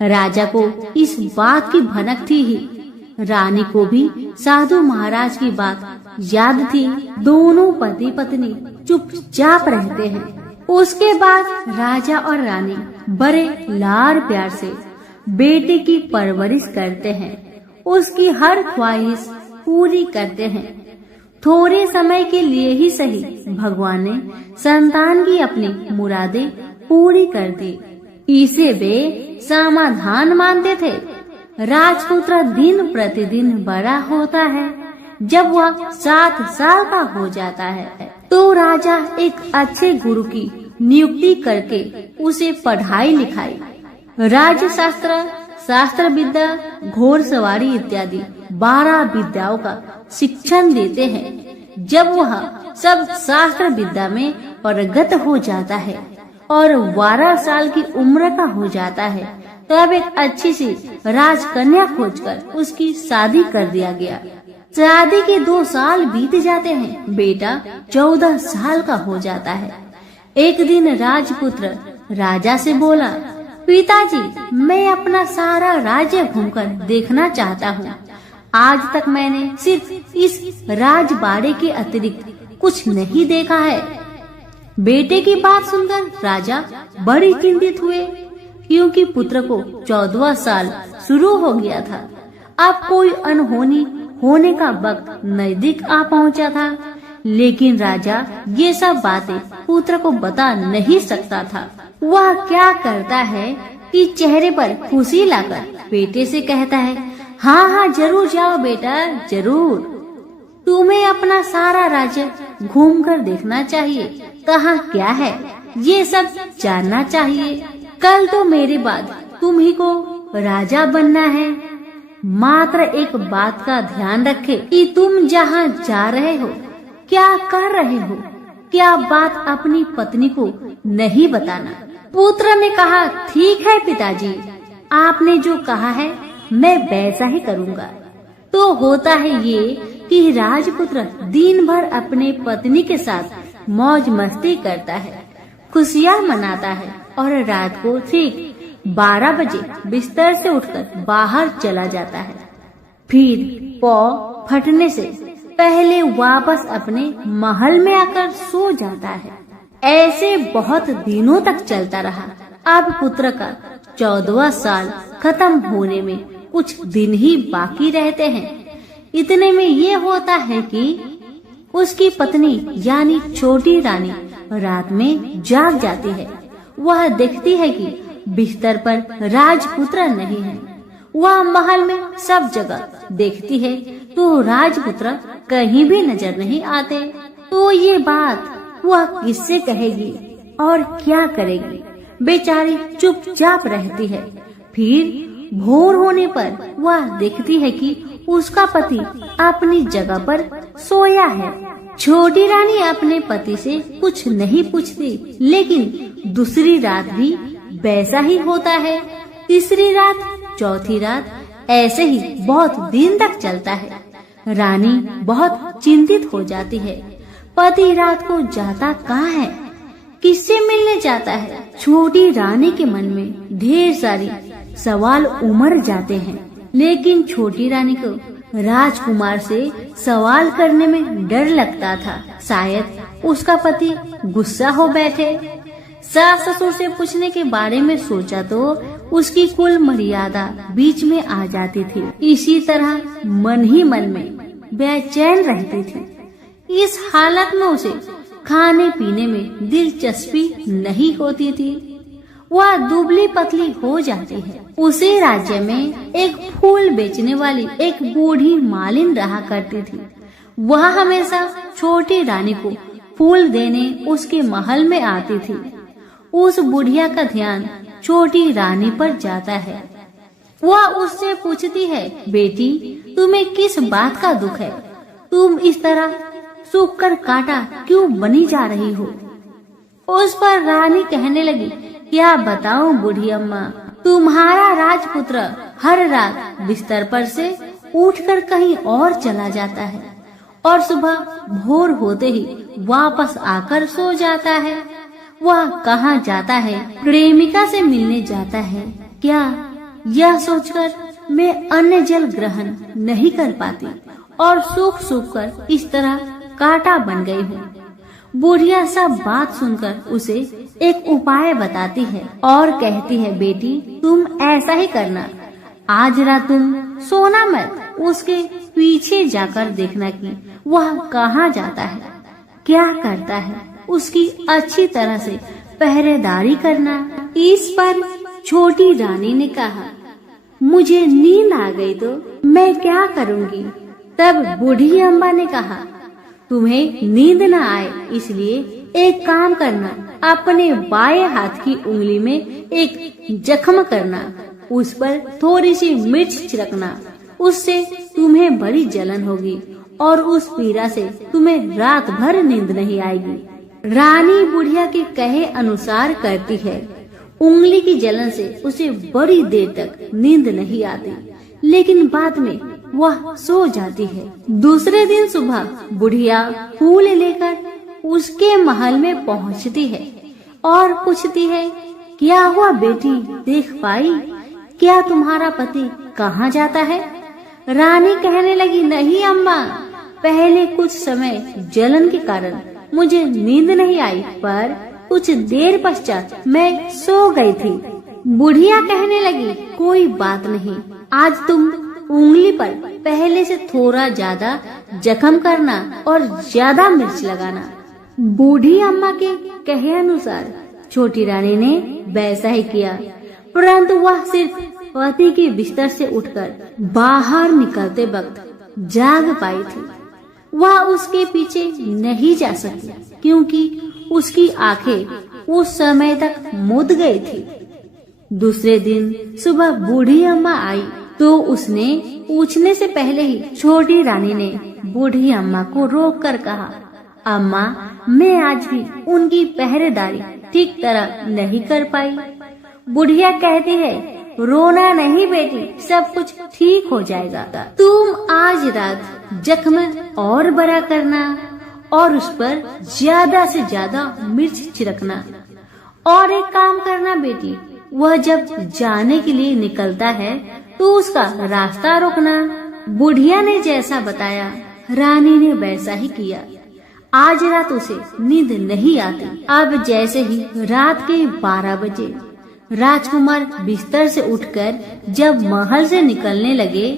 राजा को इस बात की भनक थी ही, रानी को भी साधु महाराज की बात याद थी। दोनों पति पत्नी चुपचाप रहते हैं। उसके बाद राजा और रानी बड़े लाड़ प्यार से बेटे की परवरिश करते हैं, उसकी हर ख्वाहिश पूरी करते हैं। थोड़े समय के लिए ही सही भगवान ने संतान की अपनी मुरादें पूरी कर दी। इसे वे समाधान मानते थे। राजपुत्र दिन प्रतिदिन बड़ा होता है। जब वह 7 साल का हो जाता है तो राजा एक अच्छे गुरु की नियुक्ति करके उसे पढ़ाई लिखाई, राजशास्त्र, शास्त्र विद्या, घोड़सवारी इत्यादि 12 विद्याओं का शिक्षण देते हैं। जब वह सब शास्त्र विद्या में पारंगत हो जाता है और 12 साल की उम्र का हो जाता है तब एक अच्छी सी राजकन्या खोजकर उसकी शादी कर दिया गया। शादी के 2 साल बीत जाते हैं। बेटा 14 साल का हो जाता है। एक दिन राजपुत्र राजा से बोला, पिताजी, मैं अपना सारा राज्य घूमकर देखना चाहता हूँ। आज तक मैंने सिर्फ इस राजबाड़े के अतिरिक्त कुछ नहीं देखा है। बेटे की बात सुनकर राजा बड़ी चिंतित हुए, क्योंकि पुत्र को 14वां साल शुरू हो गया था। अब कोई अनहोनी होने का वक्त नजदीक आ पहुंचा था, लेकिन राजा ये सब बातें पुत्र को बता नहीं सकता था। वह क्या करता है कि चेहरे पर खुशी लाकर बेटे से कहता है, हाँ हाँ जरूर जाओ बेटा, जरूर। तुम्हें अपना सारा राज्य घूमकर देखना चाहिए, कहाँ क्या है ये सब जानना चाहिए। कल तो मेरे बाद तुम ही को राजा बनना है। मात्र एक बात का ध्यान रखे कि तुम जहाँ जा रहे हो, क्या कर रहे हो, क्या बात अपनी पत्नी को नहीं बताना। पुत्र ने कहा, ठीक है पिताजी, आपने जो कहा है मैं वैसा ही करूँगा। तो होता है ये कि राजपुत्र दिन भर अपने पत्नी के साथ मौज मस्ती करता है, खुशियाँ मनाता है और रात को ठीक 12 बजे बिस्तर से उठकर बाहर चला जाता है। फिर पौ फटने से पहले वापस अपने महल में आकर सो जाता है। ऐसे बहुत दिनों तक चलता रहा। अब पुत्र का 14वां साल खत्म होने में कुछ दिन ही बाकी रहते हैं। इतने में ये होता है कि उसकी पत्नी यानी छोटी रानी रात में जाग जाती है। वह देखती है कि बिस्तर पर राजपुत्र नहीं है। वह महल में सब जगह देखती है तो राजपुत्र कहीं भी नजर नहीं आते। तो ये बात वह किससे कहेगी और क्या करेगी? बेचारी चुपचाप रहती है। फिर भोर होने पर वह देखती है कि उसका पति अपनी जगह पर सोया है। छोटी रानी अपने पति से कुछ नहीं पूछती, लेकिन दूसरी रात भी वैसा ही होता है। तीसरी रात, चौथी रात, ऐसे ही बहुत दिन तक चलता है। रानी बहुत चिंतित हो जाती है। पति रात को जाता कहाँ है, किससे मिलने जाता है? छोटी रानी के मन में ढेर सारी सवाल उमड़ जाते हैं, लेकिन छोटी रानी को राजकुमार से सवाल करने में डर लगता था। शायद उसका पति गुस्सा हो बैठे। सास ससुर से पूछने के बारे में सोचा तो उसकी कुल मर्यादा बीच में आ जाती थी। इसी तरह मन ही मन में बेचैन रहती थी। इस हालत में उसे खाने पीने में दिलचस्पी नहीं होती थी। वह दुबली पतली हो जाती है। उसी राज्य में एक फूल बेचने वाली एक बूढ़ी मालिन रहा करती थी। वह हमेशा छोटी रानी को फूल देने उसके महल में आती थी। उस बुढ़िया का ध्यान छोटी रानी पर जाता है। वह उससे पूछती है, बेटी तुम्हें किस बात का दुख है? तुम इस तरह सूख कर काटा क्यों बनी जा रही हो? उस पर रानी कहने लगी, क्या बताऊं बूढ़ी अम्मा, तुम्हारा राजपुत्र हर रात बिस्तर पर से उठकर कहीं और चला जाता है और सुबह भोर होते ही वापस आकर सो जाता है। वह कहाँ जाता है? प्रेमिका से मिलने जाता है क्या? यह सोचकर मैं अन्न जल ग्रहण नहीं कर पाती और सूख सूख कर इस तरह कांटा बन गई हूँ। बुढ़िया सब बात सुनकर उसे एक उपाय बताती है और कहती है, बेटी तुम ऐसा ही करना, आज रात तुम सोना मत, उसके पीछे जाकर देखना कि वह कहाँ जाता है, क्या करता है, उसकी अच्छी तरह से पहरेदारी करना। इस पर छोटी रानी ने कहा, मुझे नींद आ गई तो मैं क्या करूँगी। तब बूढ़ी अम्मा ने कहा, तुम्हें नींद न आए इसलिए एक काम करना, अपने बाएं हाथ की उंगली में एक जख्म करना, उस पर थोड़ी सी मिर्च छिड़कना, उससे तुम्हें बड़ी जलन होगी और उस पीड़ा से तुम्हें रात भर नींद नहीं आएगी। रानी बुढ़िया के कहे अनुसार करती है। उंगली की जलन से उसे बड़ी देर तक नींद नहीं आती, लेकिन बाद में वह सो जाती है। दूसरे दिन सुबह बुढ़िया फूल लेकर उसके महल में पहुंचती है और पूछती है, क्या हुआ बेटी, देख पाई, क्या तुम्हारा पति कहाँ जाता है। रानी कहने लगी, नहीं अम्मा, पहले कुछ समय जलन के कारण मुझे नींद नहीं आई, पर कुछ देर पश्चात मैं सो गई थी। बुढ़िया कहने लगी, कोई बात नहीं, आज तुम उंगली पर पहले से थोड़ा ज्यादा जख्म करना और ज्यादा मिर्च लगाना। बूढ़ी अम्मा के कहे अनुसार छोटी रानी ने वैसा ही किया, परंतु वह सिर्फ पति के बिस्तर से उठकर बाहर निकलते वक्त जाग पाई थी। वह उसके पीछे नहीं जा सकी क्योंकि उसकी आंखें उस समय तक मुद गई थी। दूसरे दिन सुबह बूढ़ी अम्मा आई तो उसने पूछने से पहले ही छोटी रानी ने बूढ़ी अम्मा को रोक कर कहा, अम्मा, मैं आज भी उनकी पहरेदारी ठीक तरह नहीं कर पाई। बुढ़िया कहती है, रोना नहीं बेटी, सब कुछ ठीक हो जाएगा। तुम आज रात जख्म और बड़ा करना और उस पर ज्यादा से ज्यादा मिर्च छिड़कना। और एक काम करना बेटी, वह जब जाने के लिए निकलता है तो उसका रास्ता रोकना। बुढ़िया ने जैसा बताया रानी ने वैसा ही किया। आज रात उसे नींद नहीं आती। अब जैसे ही रात के 12 बजे राजकुमार बिस्तर से उठकर जब महल से निकलने लगे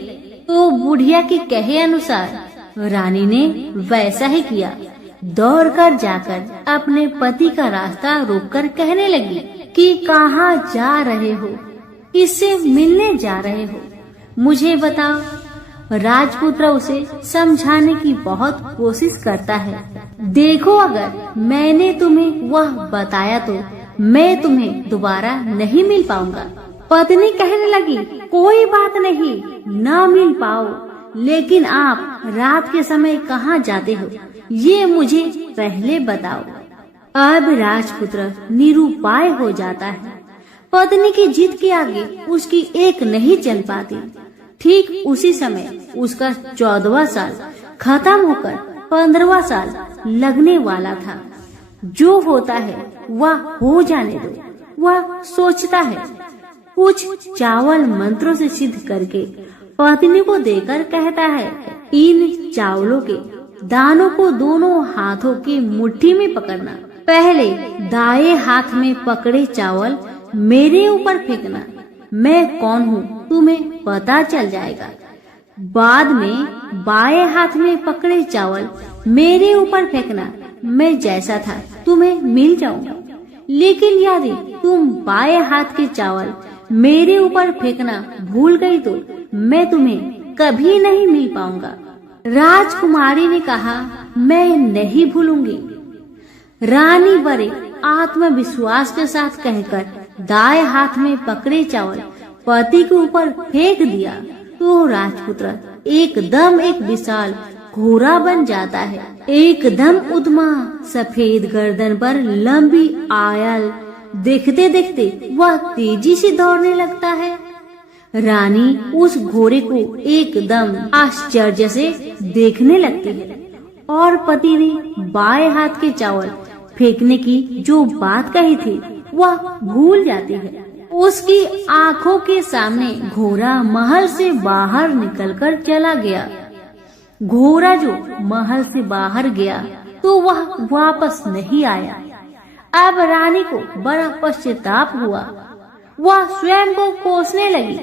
तो बुढ़िया के कहे अनुसार रानी ने वैसा ही किया। दौड़कर जाकर अपने पति का रास्ता रोककर कहने लगी कि कहाँ जा रहे हो, किससे मिलने जा रहे हो, मुझे बताओ। राजपुत्र उसे समझाने की बहुत कोशिश करता है। देखो, अगर मैंने तुम्हें वह बताया तो मैं तुम्हें दोबारा नहीं मिल पाऊंगा। पत्नी कहने लगी, कोई बात नहीं, न मिल पाओ, लेकिन आप रात के समय कहाँ जाते हो ये मुझे पहले बताओ। अब राजपुत्र निरुपाय हो जाता है। पत्नी की जिद के आगे उसकी एक नहीं चल पाती। ठीक उसी समय उसका 14वां साल खत्म होकर 15वां साल लगने वाला था। जो होता है वह हो जाने दो, वह सोचता है। कुछ चावल मंत्रों से सिद्ध करके पत्नी को देकर कहता है, इन चावलों के दानों को दोनों हाथों की मुट्ठी में पकड़ना। पहले दाएं हाथ में पकड़े चावल मेरे ऊपर फेंकना, मैं कौन हूँ तुम्हें पता चल जाएगा। बाद में बाएं हाथ में पकड़े चावल मेरे ऊपर फेंकना, मैं जैसा था तुम्हें मिल जाऊंगा। लेकिन यदि तुम बाएं हाथ के चावल मेरे ऊपर फेंकना भूल गई तो मैं तुम्हें कभी नहीं मिल पाऊंगा। राजकुमारी ने कहा, मैं नहीं भूलूंगी। रानी बड़े आत्मविश्वास के साथ कहकर दाएं हाथ में पकड़े चावल पति के ऊपर फेंक दिया तो राजपुत्र एकदम एक विशाल घोड़ा बन जाता है। एकदम उद्यमा सफेद गर्दन पर लंबी आयल, देखते देखते वह तेजी से दौड़ने लगता है। रानी उस घोड़े को एकदम आश्चर्य से देखने लगती है और पति ने बाएं हाथ के चावल फेंकने की जो बात कही थी वह भूल जाती है। उसकी आंखों के सामने घोड़ा महल से बाहर निकलकर चला गया। घोड़ा जो महल से बाहर गया तो वह वापस नहीं आया। अब रानी को बड़ा पश्चाताप हुआ। वह स्वयं को कोसने लगी,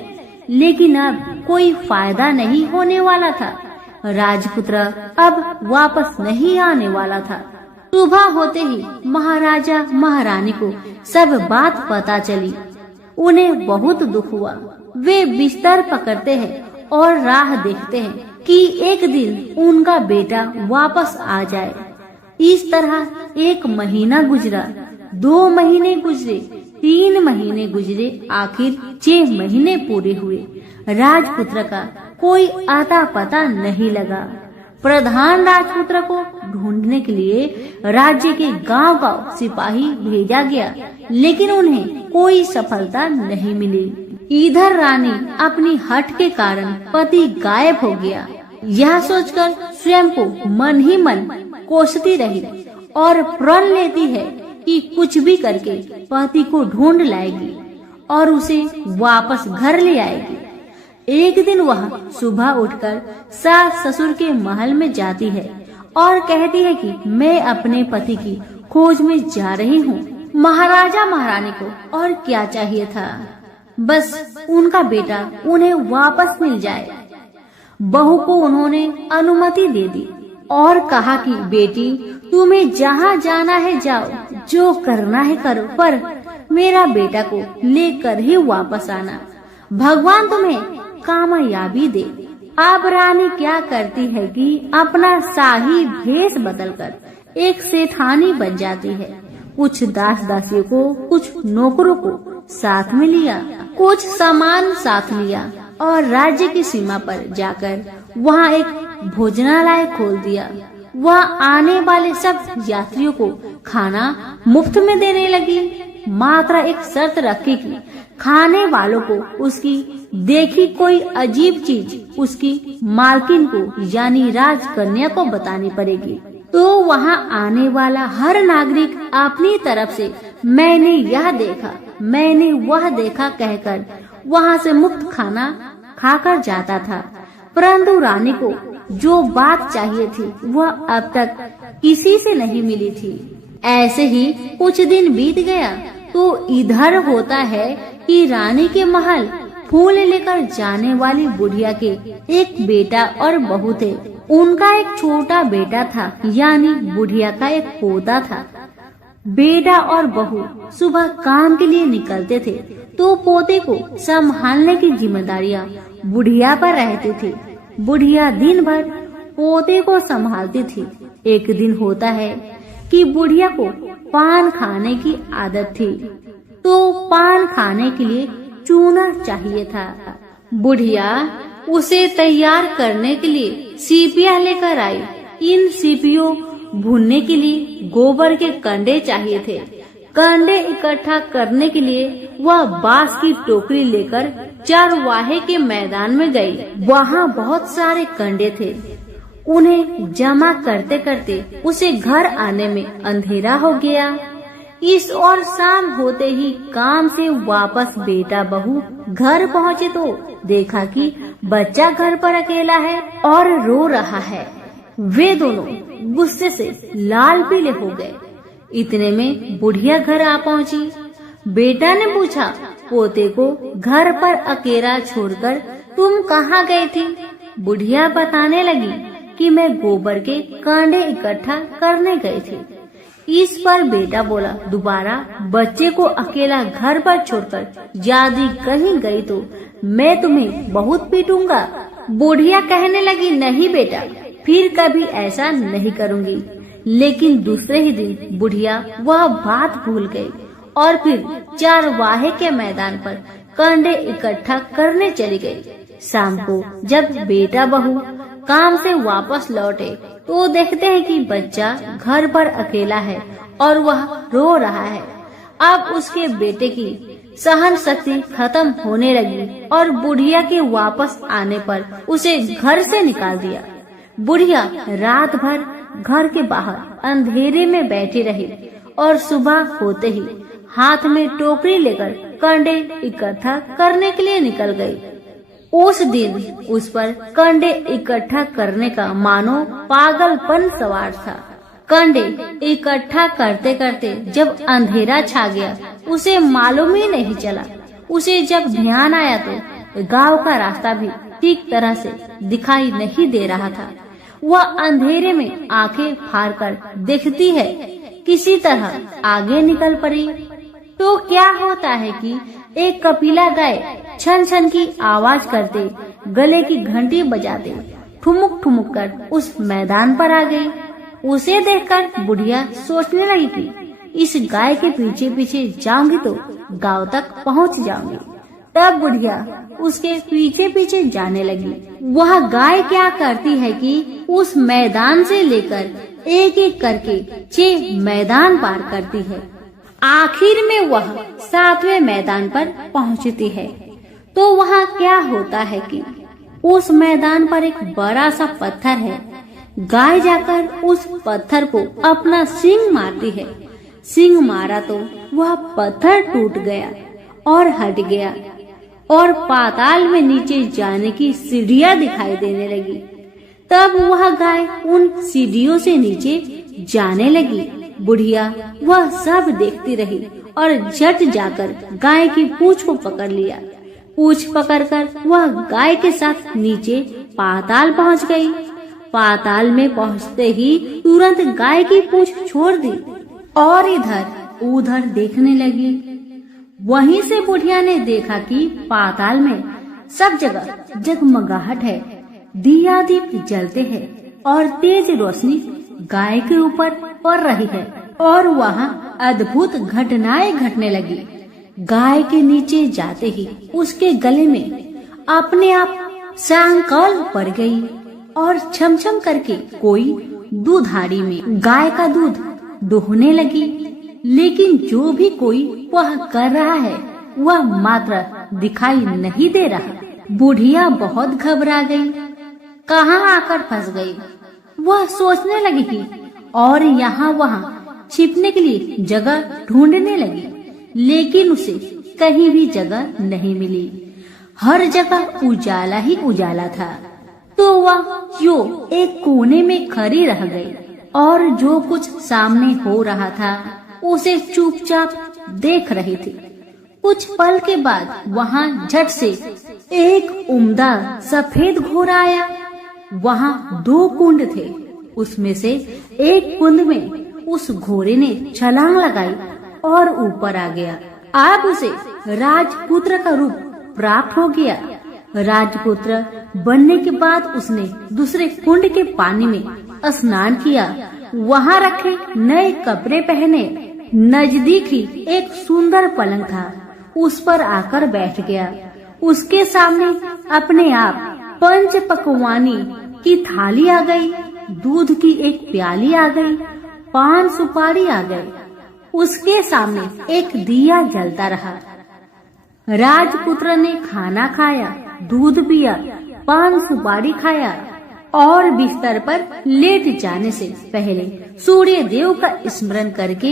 लेकिन अब कोई फायदा नहीं होने वाला था। राजपुत्र अब वापस नहीं आने वाला था। सुबह होते ही महाराजा महारानी को सब बात पता चली। उन्हें बहुत दुख हुआ। वे बिस्तर पकड़ते हैं और राह देखते हैं कि एक दिन उनका बेटा वापस आ जाए। इस तरह 1 महीना गुजरा, 2 महीने गुजरे, 3 महीने गुजरे, आखिर 6 महीने पूरे हुए। राजपुत्र का कोई आता पता नहीं लगा। प्रधान राजपुत्र को ढूंढने के लिए राज्य के गांव-गांव सिपाही भेजा गया, लेकिन उन्हें कोई सफलता नहीं मिली। इधर रानी अपनी हठ के कारण पति गायब हो गया, यह सोचकर स्वयं को मन ही मन कोसती रही और प्रण लेती है कि कुछ भी करके पति को ढूंढ लाएगी और उसे वापस घर ले आएगी। एक दिन वह सुबह उठकर सास ससुर के महल में जाती है और कहती है कि मैं अपने पति की खोज में जा रही हूँ। महाराजा महारानी को और क्या चाहिए था, बस उनका बेटा उन्हें वापस मिल जाए। बहू को उन्होंने अनुमति दे दी और कहा कि बेटी तुम्हें जहाँ जाना है जाओ, जो करना है करो, पर मेरा बेटा को लेकर ही वापस आना। भगवान तुम्हें कामयाबी दे। अब रानी क्या करती है कि अपना शाही भेष बदलकर एक सेठानी बन जाती है। कुछ दास दासियों को, कुछ नौकरों को साथ में लिया, कुछ सामान साथ लिया और राज्य की सीमा पर जाकर वहाँ एक भोजनालय खोल दिया। वह आने वाले सब यात्रियों को खाना मुफ्त में देने लगी। मात्र एक शर्त रखी कि खाने वालों को उसकी देखी कोई अजीब चीज उसकी मालकिन को यानी राजकन्या को बतानी पड़ेगी। तो वहाँ आने वाला हर नागरिक अपनी तरफ से मैंने यह देखा, मैंने वह देखा कहकर वहाँ से मुफ्त खाना खाकर जाता था। परंतु रानी को जो बात चाहिए थी वह अब तक किसी से नहीं मिली थी। ऐसे ही कुछ दिन बीत गया तो इधर होता है कि रानी के महल फूल लेकर जाने वाली बुढ़िया के एक बेटा और बहू थे। उनका एक छोटा बेटा था, यानी बुढ़िया का एक पोता था। बेटा और बहू सुबह काम के लिए निकलते थे तो पोते को संभालने की जिम्मेदारियां बुढ़िया पर रहती थी। बुढ़िया दिन भर पोते को संभालती थी। एक दिन होता है कि बुढ़िया को पान खाने की आदत थी, तो पान खाने के लिए चूना चाहिए था। बुढ़िया उसे तैयार करने के लिए सीपियाँ लेकर आई। इन सीपियों भूनने के लिए गोबर के कंडे चाहिए थे। कंडे इकट्ठा करने के लिए वह बांस की टोकरी लेकर चरवाहे के मैदान में गई। वहाँ बहुत सारे कंडे थे। उन्हें जमा करते करते उसे घर आने में अंधेरा हो गया। इस और शाम होते ही काम से वापस बेटा बहू घर पहुँचे तो देखा कि बच्चा घर पर अकेला है और रो रहा है। वे दोनों गुस्से से लाल पीले हो गए। इतने में बुढ़िया घर आ पहुँची। बेटा ने पूछा, पोते को घर पर अकेला छोड़कर तुम कहाँ गई थी? बुढ़िया बताने लगी कि मैं गोबर के कांडे इकट्ठा करने गई थी। इस पर बेटा बोला, दोबारा बच्चे को अकेला घर पर छोड़कर यदि कहीं गई तो मैं तुम्हें बहुत पीटूंगा। बुढ़िया कहने लगी, नहीं बेटा, फिर कभी ऐसा नहीं करूंगी। लेकिन दूसरे ही दिन बुढ़िया वह बात भूल गई और फिर चरवाहे के मैदान पर कंडे इकट्ठा करने चली गई। शाम को जब बेटा बहू काम से वापस लौटे तो देखते हैं कि बच्चा घर पर अकेला है और वह रो रहा है। अब उसके बेटे की सहन शक्ति खत्म होने लगी और बुढ़िया के वापस आने पर उसे घर से निकाल दिया। बुढ़िया रात भर घर के बाहर अंधेरे में बैठी रही और सुबह होते ही हाथ में टोकरी लेकर कंडे इकट्ठा करने के लिए निकल गई। उस दिन उस पर कंडे इकट्ठा करने का मानो पागलपन सवार था। कंडे इकट्ठा करते करते जब अंधेरा छा गया उसे मालूम ही नहीं चला। उसे जब ध्यान आया तो गांव का रास्ता भी ठीक तरह से दिखाई नहीं दे रहा था। वह अंधेरे में आंखें फाड़कर देखती है, किसी तरह आगे निकल पड़ी। तो क्या होता है कि एक कपिला गाय छन छन की आवाज करते, गले की घंटी बजाते ठुमुक ठुमुक कर उस मैदान पर आ गई। उसे देखकर बुढ़िया सोचने लगी कि इस गाय के पीछे पीछे जाऊंगी तो गांव तक पहुंच जाऊंगी। तब बुढ़िया उसके पीछे पीछे जाने लगी। वह गाय क्या करती है कि उस मैदान से लेकर एक एक करके 6 मैदान पार करती है। आखिर में वह 7वें मैदान पर पहुंचती है। तो वहाँ क्या होता है कि उस मैदान पर एक बड़ा सा पत्थर है। गाय जाकर उस पत्थर को अपना सींग मारती है। सींग मारा तो वह पत्थर टूट गया और हट गया और पाताल में नीचे जाने की सीढ़ियां दिखाई देने लगी। तब वह गाय उन सीढ़ियों से नीचे जाने लगी। बुढ़िया वह सब देखती रही और झट जाकर गाय की पूंछ को पकड़ लिया। पूंछ पकड़कर वह गाय के साथ नीचे पाताल पहुंच गई। पाताल में पहुंचते ही तुरंत गाय की पूंछ छोड़ दी और इधर उधर देखने लगी। वहीं से बुढ़िया ने देखा कि पाताल में सब जगह जगमगाहट है, दिया दीप जलते हैं और तेज रोशनी गाय के ऊपर पड़ रही है और वहाँ अद्भुत घटनाएं घटने लगी। गाय के नीचे जाते ही उसके गले में अपने आप सांकल पड़ गई और छमछम करके कोई दूधारी में गाय का दूध दोहने लगी। लेकिन जो भी कोई वह कर रहा है वह मात्र दिखाई नहीं दे रहा। बुढ़िया बहुत घबरा गई, कहाँ आकर फंस गई। वह सोचने लगी कि और यहाँ वहाँ छिपने के लिए जगह ढूंढने लगी, लेकिन उसे कहीं भी जगह नहीं मिली। हर जगह उजाला ही उजाला था। तो वह जो एक कोने में खड़ी रह गई और जो कुछ सामने हो रहा था उसे चुपचाप देख रही थी। कुछ पल के बाद वहाँ झट से एक उम्दा सफेद घोड़ा आया। वहाँ 2 कुंड थे। उसमें से एक कुंड में उस घोड़े ने छलांग लगाई और ऊपर आ गया। अब उसे राजपुत्र का रूप प्राप्त हो गया। राजपुत्र बनने के बाद उसने दूसरे कुंड के पानी में स्नान किया। वहाँ रखे नए कपड़े पहने। नजदीक ही एक सुंदर पलंग था, उस पर आकर बैठ गया। उसके सामने अपने आप 5 पकवानी की थाली आ गई, दूध की एक प्याली आ गई, 5 सुपारी आ गए। उसके सामने एक दिया जलता रहा। राजपुत्र ने खाना खाया, दूध पिया, 5 सुपारी खाया और बिस्तर पर लेट जाने से पहले सूर्य देव का स्मरण करके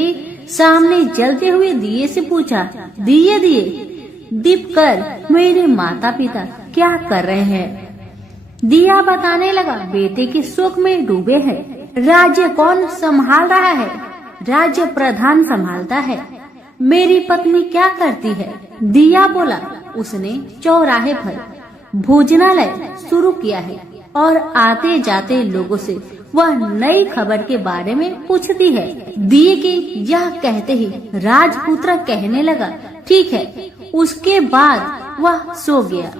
सामने जलते हुए दिए से पूछा, दिए दीप कर मेरे माता पिता क्या कर रहे हैं? दिया बताने लगा, बेटे के शोक में डूबे हैं। राज्य कौन संभाल रहा है? राज्य प्रधान संभालता है। मेरी पत्नी क्या करती है? दिया बोला, उसने चौराहे पर भोजनालय शुरू किया है और आते जाते लोगों से वह नई खबर के बारे में पूछती है। दिए के यह कहते ही राजपुत्र कहने लगा, ठीक है। उसके बाद वह सो गया।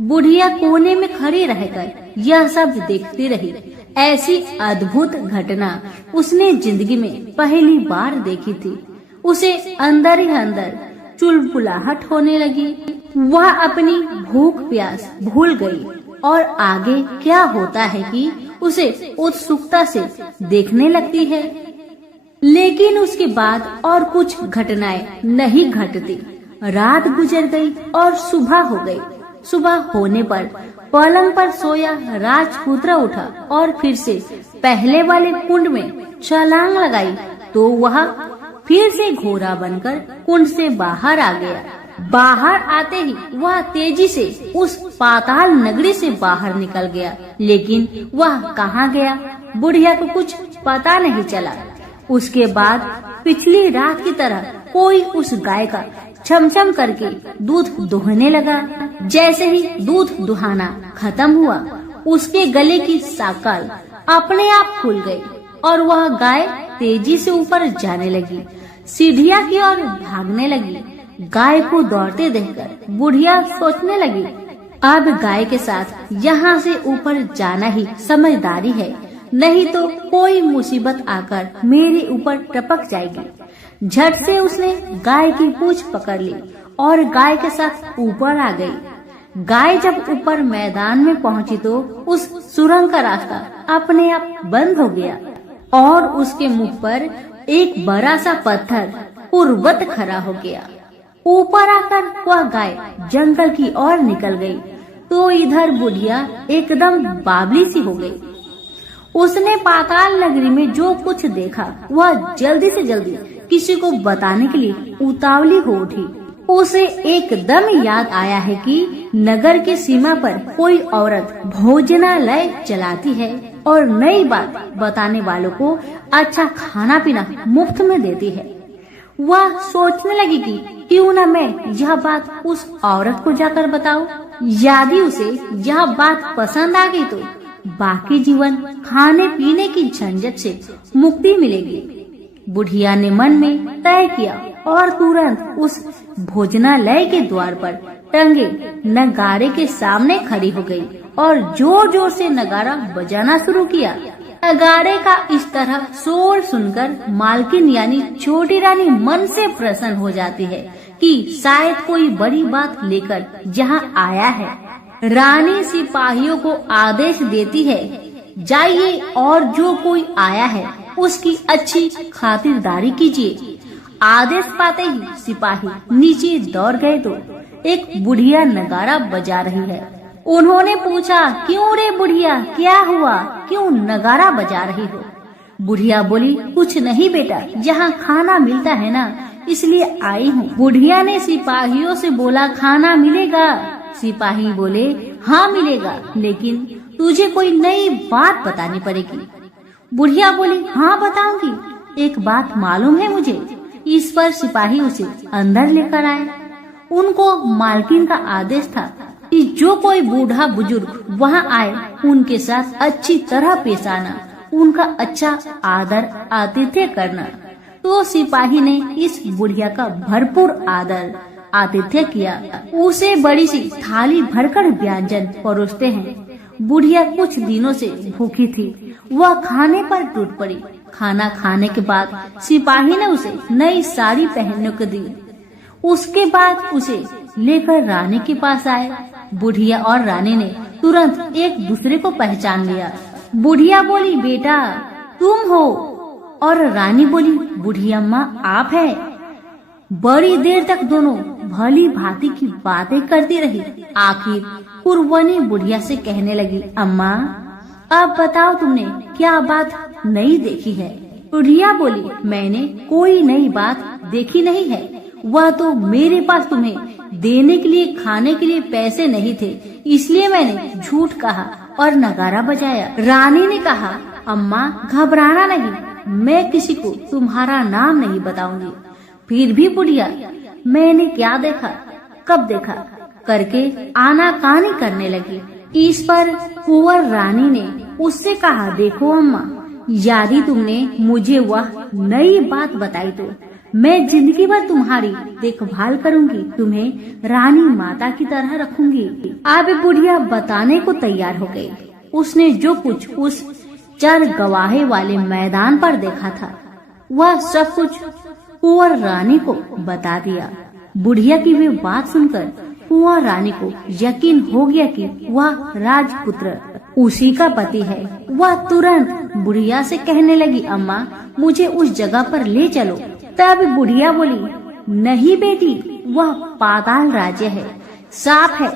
बुढ़िया कोने में खड़ी रहकर यह सब देखती रही। ऐसी अद्भुत घटना उसने जिंदगी में पहली बार देखी थी। उसे अंदर ही अंदर चुलबुलाहट होने लगी। वह अपनी भूख प्यास भूल गई और आगे क्या होता है कि उसे उत्सुकता से देखने लगती है। लेकिन उसके बाद और कुछ घटनाएं नहीं घटती। रात गुजर गई और सुबह हो गई। सुबह होने पर पलंग पर सोया राजपुत्र उठा और फिर से पहले वाले कुंड में छलांग लगाई तो वह फिर से घोड़ा बनकर कुंड से बाहर आ गया। बाहर आते ही वह तेजी से उस पाताल नगरी से बाहर निकल गया। लेकिन वह कहाँ गया, बुढ़िया को कुछ पता नहीं चला। उसके बाद पिछली रात की तरह कोई उस गाय का छमछम करके दूध दोहने लगा। जैसे ही दूध दुहाना खत्म हुआ, उसके गले की साकल अपने आप खुल गई और वह गाय तेजी से ऊपर जाने लगी, सीढ़ियाँ की ओर भागने लगी। गाय को दौड़ते देखकर बुढ़िया सोचने लगी, अब गाय के साथ यहाँ से ऊपर जाना ही समझदारी है, नहीं तो कोई मुसीबत आकर मेरे ऊपर टपक जाएगी। झट से उसने गाय की पूंछ पकड़ ली और गाय के साथ ऊपर आ गई। गाय जब ऊपर मैदान में पहुंची तो उस सुरंग का रास्ता अपने आप बंद हो गया और उसके मुख पर एक बड़ा सा पत्थर उर्वत खड़ा हो गया। ऊपर आकर वह गाय जंगल की ओर निकल गई तो इधर बुढ़िया एकदम बावली सी हो गई। उसने पाताल नगरी में जो कुछ देखा वह जल्दी से जल्दी किसी को बताने के लिए उतावली हो उठी। उसे एकदम याद आया है कि नगर की सीमा पर कोई औरत भोजनालय चलाती है और नई बात बताने वालों को अच्छा खाना पीना मुफ्त में देती है। वह सोचने लगी कि क्यों न मैं यह बात उस औरत को जाकर बताऊं। यदि उसे यह बात पसंद आ गई तो बाकी जीवन खाने पीने की झंझट से मुक्ति मिलेगी। बुढ़िया ने मन में तय किया और तुरंत उस भोजनालय के द्वार पर टंगे नगाड़े के सामने खड़ी हो गई और जोर जोर से नगाड़ा बजाना शुरू किया। नगाड़े का इस तरह शोर सुनकर मालकिन यानी छोटी रानी मन से प्रसन्न हो जाती है कि शायद कोई बड़ी बात लेकर यहाँ आया है। रानी सिपाहियों को आदेश देती है, जाइए और जो कोई आया है उसकी अच्छी खातिरदारी कीजिए। आदेश पाते ही सिपाही नीचे दौड़ गए तो एक बुढ़िया नगाड़ा बजा रही है। उन्होंने पूछा, क्यों रे बुढ़िया, क्या हुआ, क्यों नगाड़ा बजा रही हो? बुढ़िया बोली, कुछ नहीं बेटा, यहाँ खाना मिलता है ना, इसलिए आई हूँ। बुढ़िया ने सिपाहियों से बोला, खाना मिलेगा? सिपाही बोले, हाँ मिलेगा, लेकिन तुझे कोई नई बात बतानी पड़ेगी। बुढ़िया बोली, हाँ बताऊंगी, एक बात मालूम है मुझे। इस पर सिपाही उसे अंदर लेकर आए। उनको मालकिन का आदेश था कि जो कोई बूढ़ा बुजुर्ग वहाँ आए उनके साथ अच्छी तरह पेश आना, उनका अच्छा आदर आतिथ्य करना। तो सिपाही ने इस बुढ़िया का भरपूर आदर आतिथ्य किया। उसे बड़ी सी थाली भरकर व्यंजन परोसते हैं। बुढ़िया कुछ दिनों से भूखी थी, वह खाने पर टूट पड़ी। खाना खाने के बाद सिपाही ने उसे नई साड़ी पहनने को दी। उसके बाद उसे लेकर रानी के पास आए। बुढ़िया और रानी ने तुरंत एक दूसरे को पहचान लिया। बुढ़िया बोली, बेटा तुम हो? और रानी बोली, बुढ़िया अम्मा आप है? बड़ी देर तक दोनों भली भांति की बातें करती रही। आखिर कुरवनी बुढ़िया से कहने लगी, अम्मा अब बताओ तुमने क्या बात नई देखी है? बुढ़िया बोली, मैंने कोई नई बात देखी नहीं है, वह तो मेरे पास तुम्हें देने के लिए खाने के लिए पैसे नहीं थे, इसलिए मैंने झूठ कहा और नगाड़ा बजाया। रानी ने कहा, अम्मा घबराना नहीं, मैं किसी को तुम्हारा नाम नहीं बताऊंगी। फिर भी बुढ़िया मैंने क्या देखा, कब देखा करके आनाकानी करने लगी। इस पर कुंवर रानी ने उससे कहा, देखो अम्मा, यदि तुमने मुझे वह नई बात बताई तो मैं जिंदगी भर तुम्हारी देखभाल करूंगी, तुम्हें रानी माता की तरह रखूंगी। अब बुढ़िया बताने को तैयार हो गई। उसने जो कुछ उस चर गवाहे वाले मैदान पर देखा था वह सब कुछ कुंवर रानी को बता दिया। बुढ़िया की वे बात सुनकर कुंवर रानी को यकीन हो गया कि वह राजपुत्र उसी का पति है। वह तुरंत बुढ़िया से कहने लगी, अम्मा मुझे उस जगह पर ले चलो। तब बुढ़िया बोली, नहीं बेटी, वह पाताल राज्य है, साफ है,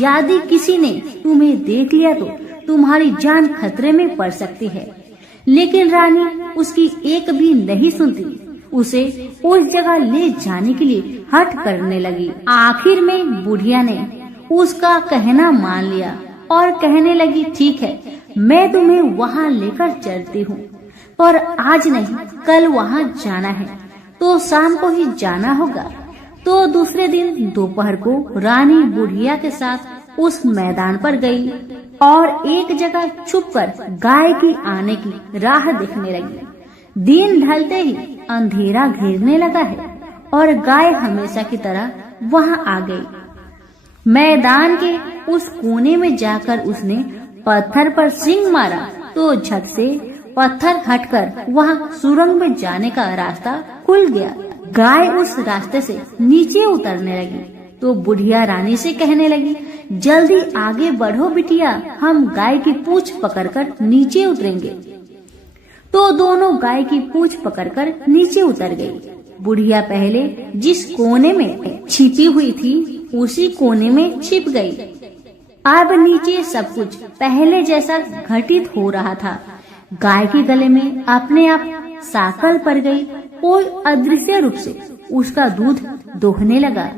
यदि किसी ने तुम्हें देख लिया तो तुम्हारी जान खतरे में पड़ सकती है। लेकिन रानी उसकी एक भी नहीं सुनती, उसे उस जगह ले जाने के लिए हठ करने लगी। आखिर में बुढ़िया ने उसका कहना मान लिया और कहने लगी, ठीक है, मैं तुम्हें वहाँ लेकर चलती हूँ, पर आज नहीं, कल वहाँ जाना है तो शाम को ही जाना होगा। तो दूसरे दिन दोपहर को रानी बुढ़िया के साथ उस मैदान पर गई और एक जगह छुपकर गाय की आने की राह देखने लगी। दिन ढलते ही अंधेरा घेरने लगा है और गाय हमेशा की तरह वहां आ गई। मैदान के उस कोने में जाकर उसने पत्थर पर सींग मारा तो झट से पत्थर हटकर वहां सुरंग में जाने का रास्ता खुल गया। गाय उस रास्ते से नीचे उतरने लगी तो बुढ़िया रानी से कहने लगी, जल्दी आगे बढ़ो बिटिया, हम गाय की पूंछ पकड़कर नीचे उतरेंगे। तो दोनों गाय की पूंछ पकड़कर नीचे उतर गई। बुढ़िया पहले जिस कोने में छिपी हुई थी उसी कोने में छिप गई। अब नीचे सब कुछ पहले जैसा घटित हो रहा था। गाय के गले में अपने आप साकल पड़ गई और अदृश्य रूप से उसका दूध दोहने लगा।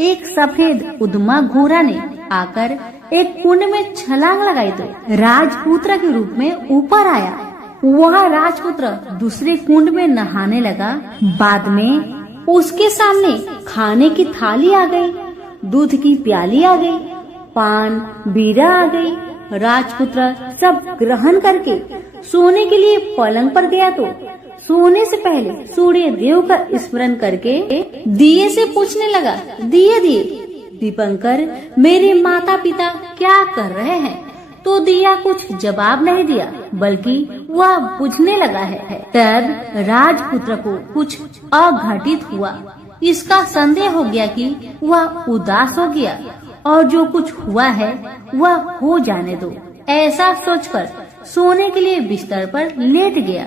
एक सफेद उद्मा घोड़ा ने आकर एक कुंड में छलांग लगाई तो राजपुत्र के रूप में ऊपर आया। वह राजपुत्र दूसरे कुंड में नहाने लगा। बाद में उसके सामने खाने की थाली आ गई, दूध की प्याली आ गई, पान बीड़ा आ गई। राजपुत्र सब ग्रहण करके सोने के लिए पलंग पर गया तो सोने से पहले सूर्य देव का स्मरण करके दिए से पूछने लगा, दिए दिए दीपंकर, मेरे माता पिता क्या कर रहे हैं? तो दिया कुछ जवाब नहीं दिया बल्कि वह बुझने लगा है। तब राजपुत्र को कुछ अघटित हुआ। इसका संदेह हो गया कि वह उदास हो गया और जो कुछ हुआ है वह हो जाने दो, ऐसा सोचकर सोने के लिए बिस्तर पर लेट गया।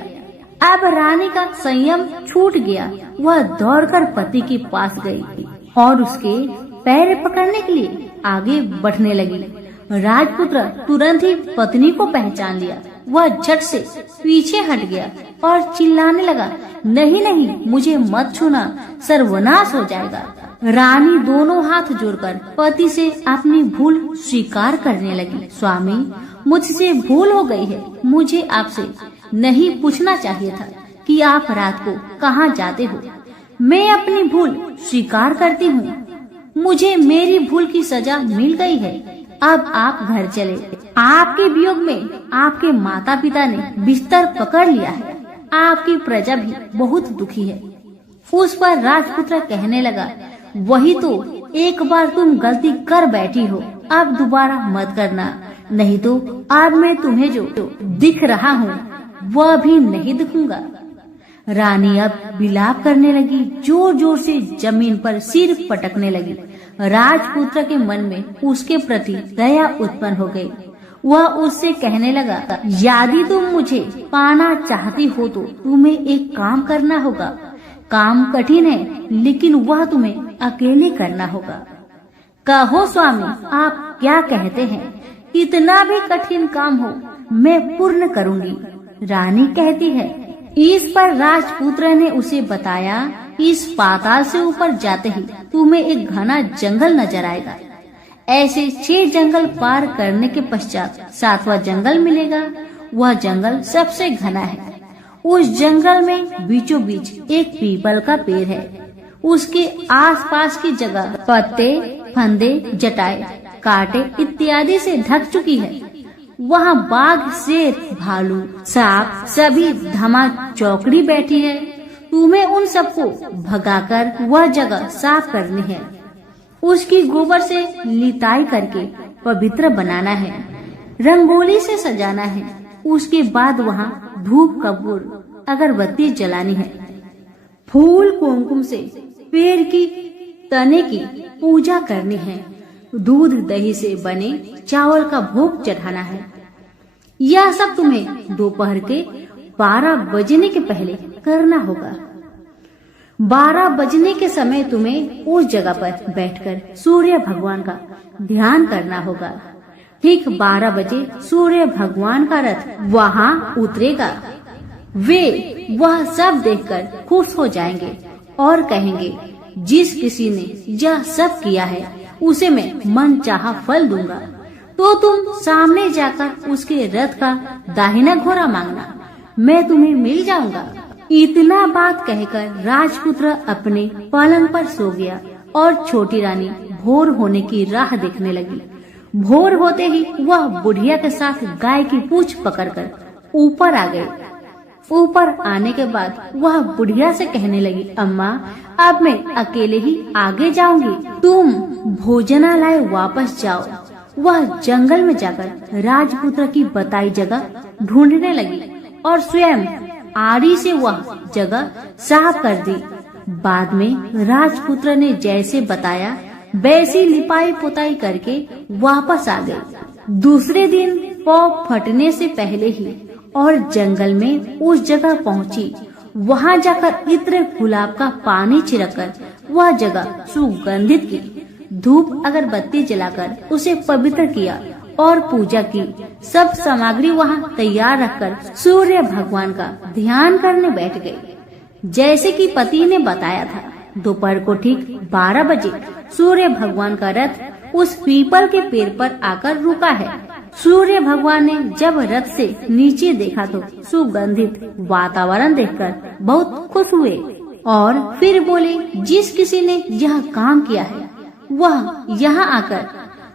अब रानी का संयम छूट गया। वह दौड़कर पति के पास गई और उसके पैर पकड़ने के लिए आगे बढ़ने लगी। राजपुत्र तुरंत ही पत्नी को पहचान लिया। वह झट से पीछे हट गया और चिल्लाने लगा, नहीं नहीं, मुझे मत छूना, सर्वनाश हो जाएगा। रानी दोनों हाथ जोड़कर पति से अपनी भूल स्वीकार करने लगी। स्वामी, मुझसे भूल हो गई है। मुझे आपसे नहीं पूछना चाहिए था कि आप रात को कहाँ जाते हो। मैं अपनी भूल स्वीकार करती हूँ। मुझे मेरी भूल की सजा मिल गई है। अब आप घर चले। आपके वियोग में आपके माता पिता ने बिस्तर पकड़ लिया है। आपकी प्रजा भी बहुत दुखी है। उस पर राजपुत्र कहने लगा, वही तो, एक बार तुम गलती कर बैठी हो, अब दोबारा मत करना, नहीं तो अब मैं तुम्हें जो दिख रहा हूँ वह भी नहीं दिखूंगा। रानी अब विलाप करने लगी, जोर जोर से जमीन पर सिर पटकने लगी। राजपुत्र के मन में उसके प्रति दया उत्पन्न हो गई। वह उससे कहने लगा, यदि तुम मुझे पाना चाहती हो तो तुम्हें एक काम करना होगा। काम कठिन है लेकिन वह तुम्हें अकेले करना होगा। कहो स्वामी, आप क्या कहते हैं? कितना भी कठिन काम हो मैं पूर्ण करूंगी। रानी कहती है। इस पर राजपुत्र ने उसे बताया, इस पाताल से ऊपर जाते ही तुम्हें एक घना जंगल नजर आएगा। ऐसे 6 जंगल पार करने के पश्चात 7वां जंगल मिलेगा। वह जंगल सबसे घना है। उस जंगल में बीचों बीच एक पीपल का पेड़ है। उसके आसपास की जगह पत्ते, फंदे, जटाएं, कांटे इत्यादि से ढक चुकी है। वहाँ बाघ, शेर, भालू, सांप सभी धमा चौकड़ी बैठी है। तुम्हें उन सबको भगाकर वह जगह साफ करनी है। उसकी गोबर से लिताई करके पवित्र बनाना है। रंगोली से सजाना है। उसके बाद वहाँ धूप, कपूर, अगरबत्ती जलानी है। फूल कुमकुम से पेड़ की तने की पूजा करनी है। दूध दही से बने चावल का भोग चढ़ाना है। यह सब तुम्हें दोपहर के 12 बजने के पहले करना होगा। 12 बजने के समय तुम्हें उस जगह पर बैठकर सूर्य भगवान का ध्यान करना होगा। ठीक 12 बजे सूर्य भगवान का रथ वहाँ उतरेगा। वे वह सब देखकर खुश हो जाएंगे और कहेंगे, जिस किसी ने यह सब किया है उसे मैं मन चाहा फल दूंगा। तो तुम सामने जाकर उसके रथ का दाहिना घोड़ा मांगना, मैं तुम्हें मिल जाऊंगा। इतना बात कहकर राजपुत्र अपने पलंग पर सो गया और छोटी रानी भोर होने की राह देखने लगी। भोर होते ही वह बुढ़िया के साथ गाय की पूंछ पकड़कर ऊपर आ गई। ऊपर आने के बाद वह बुढ़िया से कहने लगी, अम्मा अब मैं अकेले ही आगे जाऊंगी, तुम भोजनालय वापस जाओ। वह जंगल में जाकर राजपुत्र की बताई जगह ढूंढने लगी और स्वयं आरी से वह जगह साफ कर दी। बाद में राजपुत्र ने जैसे बताया वैसी लिपाई पुताई करके वापस आ गई। दूसरे दिन पौ फटने से पहले ही और जंगल में उस जगह पहुंची। वहां जाकर इत्र गुलाब का पानी छिड़ककर वह जगह सुगंधित की। धूप अगरबत्ती जलाकर उसे पवित्र किया और पूजा की। सब सामग्री वहां तैयार रखकर सूर्य भगवान का ध्यान करने बैठ गई। जैसे कि पति ने बताया था, दोपहर को ठीक 12 बजे सूर्य भगवान का रथ उस पीपल के पेड़ पर आकर रुका है। सूर्य भगवान ने जब रथ से नीचे देखा तो सुगंधित वातावरण देखकर बहुत खुश हुए और फिर बोले, जिस किसी ने यह काम किया है वह यहाँ आकर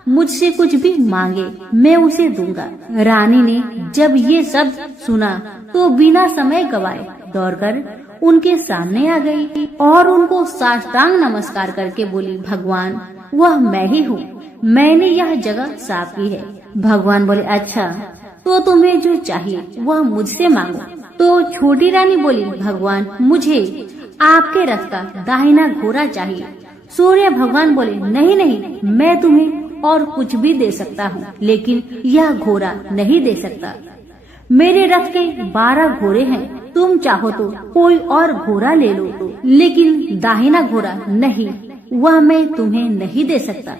मुझसे कुछ भी मांगे, मैं उसे दूंगा। रानी ने जब ये सब सुना तो बिना समय गवाए दौड़कर उनके सामने आ गई और उनको साष्टांग नमस्कार करके बोली, भगवान वह मैं ही हूँ, मैंने यह जगह साफ की है। भगवान बोले, अच्छा तो तुम्हें जो चाहिए वह मुझसे मांगो। तो छोटी रानी बोली, भगवान मुझे आपके रथ का दाहिना घोड़ा चाहिए। सूर्य भगवान बोले, नहीं नहीं, मैं तुम्हें और कुछ भी दे सकता हूँ, लेकिन यह घोड़ा नहीं दे सकता। मेरे रथ के 12 घोड़े हैं, तुम चाहो तो कोई और घोड़ा ले लो, लेकिन दाहिना घोड़ा नहीं, वह मैं तुम्हें नहीं दे सकता।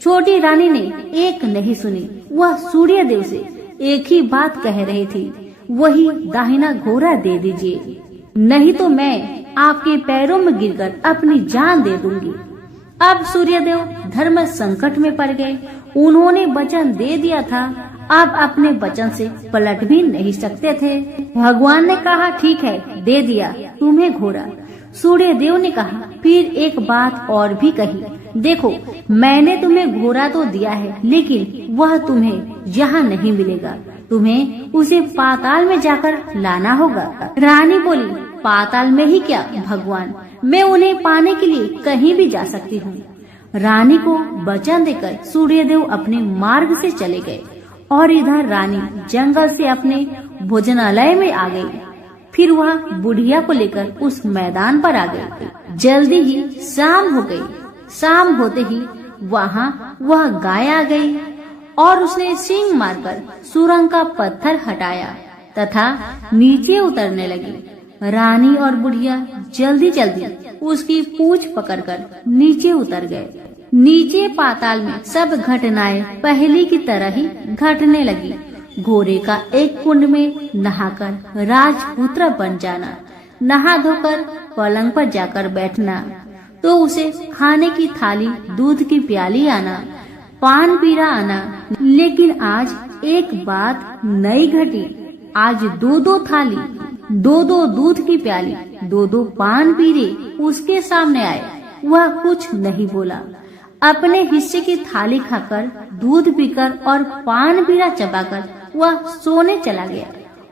छोटी रानी ने एक नहीं सुनी, वह सूर्य देव से एक ही बात कह रही थी, वही दाहिना घोड़ा दे दीजिए, नहीं तो मैं आपके पैरों में गिरकर अपनी जान दे दूंगी। अब सूर्यदेव धर्म संकट में पड़ गए। उन्होंने वचन दे दिया था, अब अपने वचन से पलट भी नहीं सकते थे। भगवान ने कहा, ठीक है, दे दिया तुम्हें घोड़ा। सूर्यदेव ने कहा, फिर एक बात और भी कही, देखो मैंने तुम्हें घोड़ा तो दिया है, लेकिन वह तुम्हें यहाँ नहीं मिलेगा, तुम्हें उसे पाताल में जाकर लाना होगा। रानी बोली, पाताल में ही क्या भगवान, मैं उन्हें पाने के लिए कहीं भी जा सकती हूँ। रानी को वचन देकर सूर्यदेव अपने मार्ग से चले गए और इधर रानी जंगल से अपने भोजनालय में आ गई। फिर वह बुढ़िया को लेकर उस मैदान पर आ गई। जल्दी ही शाम हो गई। शाम होते ही वहाँ वह गाय आ गई और उसने सींग मारकर सुरंग का पत्थर हटाया तथा नीचे उतरने लगी। रानी और बुढ़िया जल्दी जल्दी उसकी पूंछ पकड़कर नीचे उतर गए। नीचे पाताल में सब घटनाएं पहले की तरह ही घटने लगी। घोड़े का एक कुंड में नहाकर राजपुत्र बन जाना, नहा धोकर पलंग पर जाकर बैठना, तो उसे खाने की थाली, दूध की प्याली आना, पान पीरा आना। लेकिन आज एक बात नई घटी। आज 2-2 थाली, 2-2 दूध की प्याली, 2-2 पान पीरे उसके सामने आए। वह कुछ नहीं बोला। अपने हिस्से की थाली खाकर, दूध पीकर और पान पीरा चबाकर वह सोने चला गया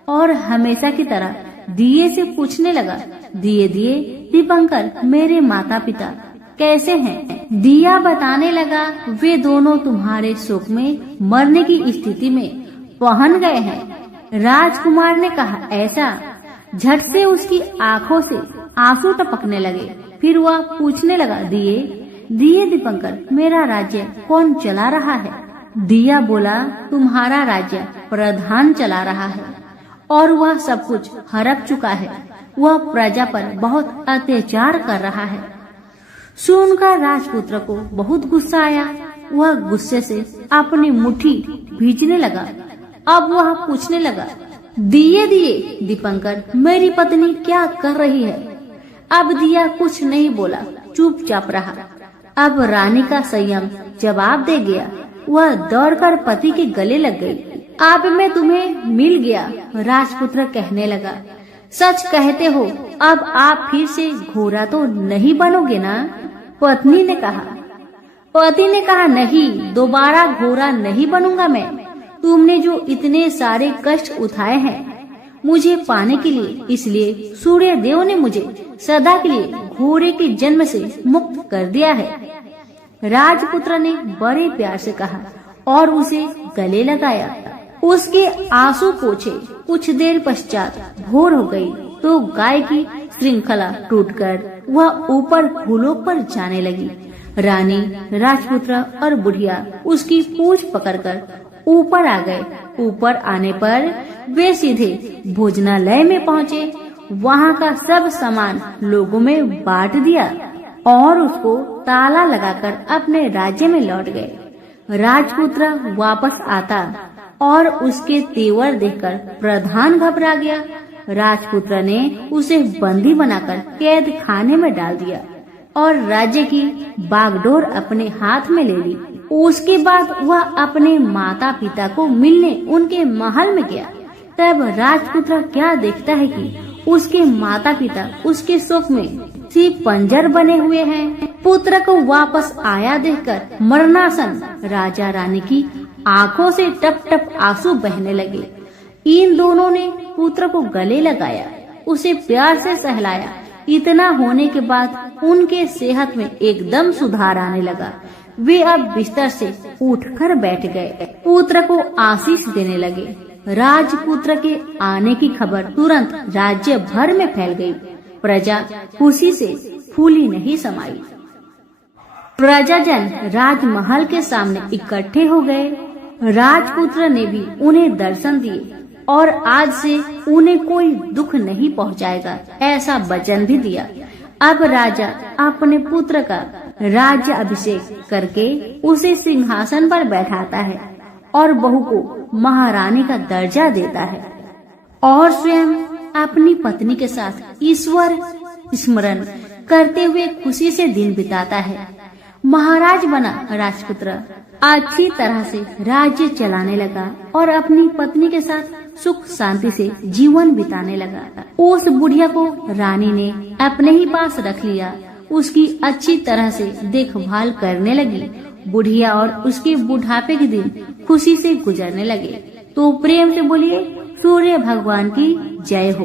और हमेशा की तरह दिए से पूछने लगा, दिए दिए दीपंकर, मेरे माता पिता कैसे हैं? दिया बताने लगा, वे दोनों तुम्हारे शोक में मरने की स्थिति में पहुंच गए हैं। राजकुमार ने कहा, ऐसा? झट से उसकी आंखों से आंसू टपकने लगे। फिर वह पूछने लगा, दिए दिए दीपंकर, मेरा राज्य कौन चला रहा है? दिया बोला, तुम्हारा राज्य प्रधान चला रहा है और वह सब कुछ हड़प चुका है। वह प्रजा पर बहुत अत्याचार कर रहा है। सुनकर राजपुत्र को बहुत गुस्सा आया। वह गुस्से से अपनी मुट्ठी भींचने लगा। अब वह पूछने लगा, दिए दिए दीपंकर, मेरी पत्नी क्या कर रही है? अब दिया कुछ नहीं बोला, चुपचाप रहा। अब रानी का संयम जवाब दे गया। वह दौड़कर पति के गले लग गई। अब मैं तुम्हें मिल गया, राजपुत्र कहने लगा। सच कहते हो, अब आप फिर से घोड़ा तो नहीं बनोगे ना? पत्नी ने कहा। पति ने कहा, नहीं, दोबारा घोड़ा नहीं बनूंगा मैं। तुमने जो इतने सारे कष्ट उठाए हैं मुझे पाने के लिए, इसलिए सूर्य देव ने मुझे सदा के लिए घोड़े के जन्म से मुक्त कर दिया है। राजपुत्र ने बड़े प्यार से कहा और उसे गले लगाया। उसके आंसू पोंछे। कुछ देर पश्चात भोर हो गई तो गाय की श्रृंखला टूटकर वह ऊपर फूलों पर जाने लगी। रानी, राजपुत्र और बुढ़िया उसकी पूंछ पकड़कर ऊपर आ गए। ऊपर आने पर वे सीधे भोजनालय में पहुँचे। वहाँ का सब सामान लोगों में बांट दिया और उसको ताला लगाकर अपने राज्य में लौट गए। राजपुत्र वापस आता और उसके तेवर देखकर प्रधान घबरा गया। राजपुत्र ने उसे बंदी बनाकर कैद खाने में डाल दिया और राज्य की बागडोर अपने हाथ में ले ली। उसके बाद वह अपने माता पिता को मिलने उनके महल में गया। तब राजपुत्र क्या देखता है कि उसके माता पिता उसके शोक में सिर्फ पंजर बने हुए हैं। पुत्र को वापस आया देखकर मरणासन राजा रानी की आंखों से टप टप आंसू बहने लगे। इन दोनों ने पुत्र को गले लगाया, उसे प्यार से सहलाया। इतना होने के बाद उनके सेहत में एकदम सुधार आने लगा। वे अब बिस्तर से उठकर बैठ गए। पुत्र को आशीष देने लगे। राजपुत्र के आने की खबर तुरंत राज्य भर में फैल गई। प्रजा खुशी से फूली नहीं समाई। प्रजाजन राजमहल के सामने इकट्ठे हो गए। राजपुत्र ने भी उन्हें दर्शन दिए और आज से उन्हें कोई दुख नहीं पहुंचाएगा, ऐसा वचन भी दिया। अब राजा अपने पुत्र का राज्य अभिषेक करके उसे सिंहासन पर बैठाता है और बहू को महारानी का दर्जा देता है और स्वयं अपनी पत्नी के साथ ईश्वर स्मरण करते हुए खुशी से दिन बिताता है। महाराज बना राजपुत्र अच्छी तरह से राज्य चलाने लगा और अपनी पत्नी के साथ सुख शांति से जीवन बिताने लगा। उस बुढ़िया को रानी ने अपने ही पास रख लिया। उसकी अच्छी तरह से देखभाल करने लगी। बुढ़िया और उसके बुढ़ापे के दिन खुशी से गुजरने लगे। तो प्रेम से बोलिए, सूर्य भगवान की जय हो।